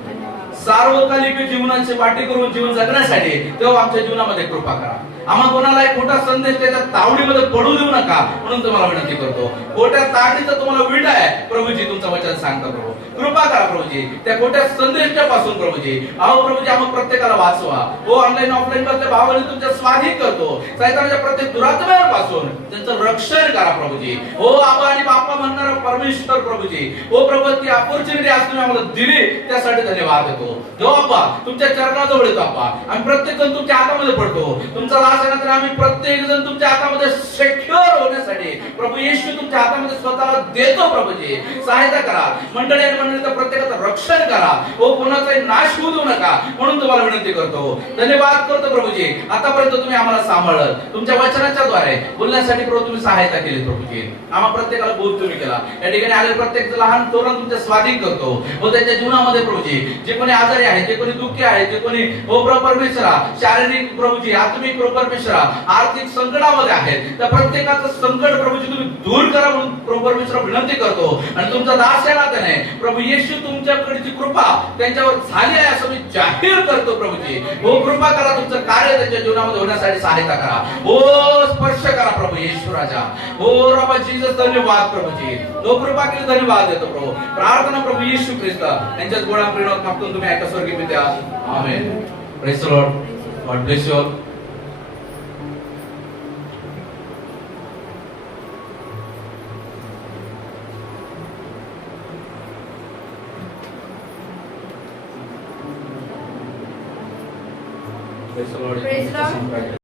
सार्वकालिक जीवनाची वाटी करून जीवन जगण्यासाठी तेव्हा आमच्या जीवनामध्ये कृपा करा. आम्हा कोणाला एक खोटा संदेश त्याच्या तावडीमध्ये पडू देऊ नका म्हणून तुम्हाला विनंती करतो. खोट्या ताडीचा तुम्हाला विट आहे प्रभूजी. तुमचं वचन सांगता प्रभू. कृपा करा प्रभूजी त्या खोट्या संदेशाच्या पासून प्रभूजी. अहो प्रभूजी आम्हा प्रत्येकाला वाचवा. हो ऑनलाईन ऑफलाईन मधल्या भावाने तुमच्या स्वाधीन करतो. सैतानाच्या प्रत्येक दुरात्म्यापासून त्यांचं रक्षण करा प्रभूजी. हो आबा आणि बाप्पा म्हणणारा परमेश्वर प्रभूजी. हो प्रभू ती अपॉर्च्युनिटी आज तुम्ही आम्हाला दिली त्यासाठी धन्यवाद देतो. जो आप्पा तुमच्या चरणाजवळ येतो आप्पा. आम्ही प्रत्येक जण तुमच्या हातामध्ये पडतो. तुमचा लाश नंतर आम्ही प्रत्येक जण तुमच्या हातामध्ये सेक्युअर होण्यासाठी प्रभू येशू तुमच्या हातामध्ये स्वतःला देतो प्रभूजी. सहायता करा. मंडळी आणि मंडळीचं प्रत्येकाचं रक्षण करा. हो कोणाचाही नाश होऊ देऊ नका म्हणून तुम्हाला विनंती करतो. धन्यवाद करतो प्रभूजी. आतापर्यंत तुम्ही आम्हाला सांभाळलं. तुमच्या वचनाच्या द्वारे बोलण्यासाठी प्रभू तुम्ही सहायता केली प्रभूजी. आम्हा प्रत्येकाला बोध तुम्ही केला. या ठिकाणी आलेले प्रत्येक लहान तरुण तुमच्या स्वाधीन करतो. हो त्याच्या जीवनामध्ये प्रभूजी जे कोणी आजारी आहे, जे कोणी दुःखी आहे, जे कोणी हो प्रभू परमेश्वरा शारीरिक प्रभूजी आत्मिक प्रभू परमेश्वरा आर्थिक संकटामध्ये आहेत त्या प्रत्येकाचं संकट प्रभूजी तुम्ही दूर करा म्हणून प्रभू परमेश्वरा विनंती करतो. आणि तुमचा दास या नात्याने प्रभू येशू तुमच्याकडची कृपा त्यांच्यावर झाली आहे असं मी जाहीर करतो प्रभूजी. हो कृपा करा. तुमचं कार्य त्यांच्या जीवनामध्ये होण्यासाठी सहायता करा. हो स्पर्श करा प्रभू येशूराजा. हो रबा जीसस धन्यवाद प्रभूजी. हो कृपा केली धन्यवाद देतो प्रभू. प्रार्थना प्रभू येशू ख्रिस्त यांच्याच गोळा प्रेरणात मागतो तुम्ही ऐका स्वर्गीय पित्या. Amen. Praise the Lord. God bless you all. Praise the Lord. Praise the Lord.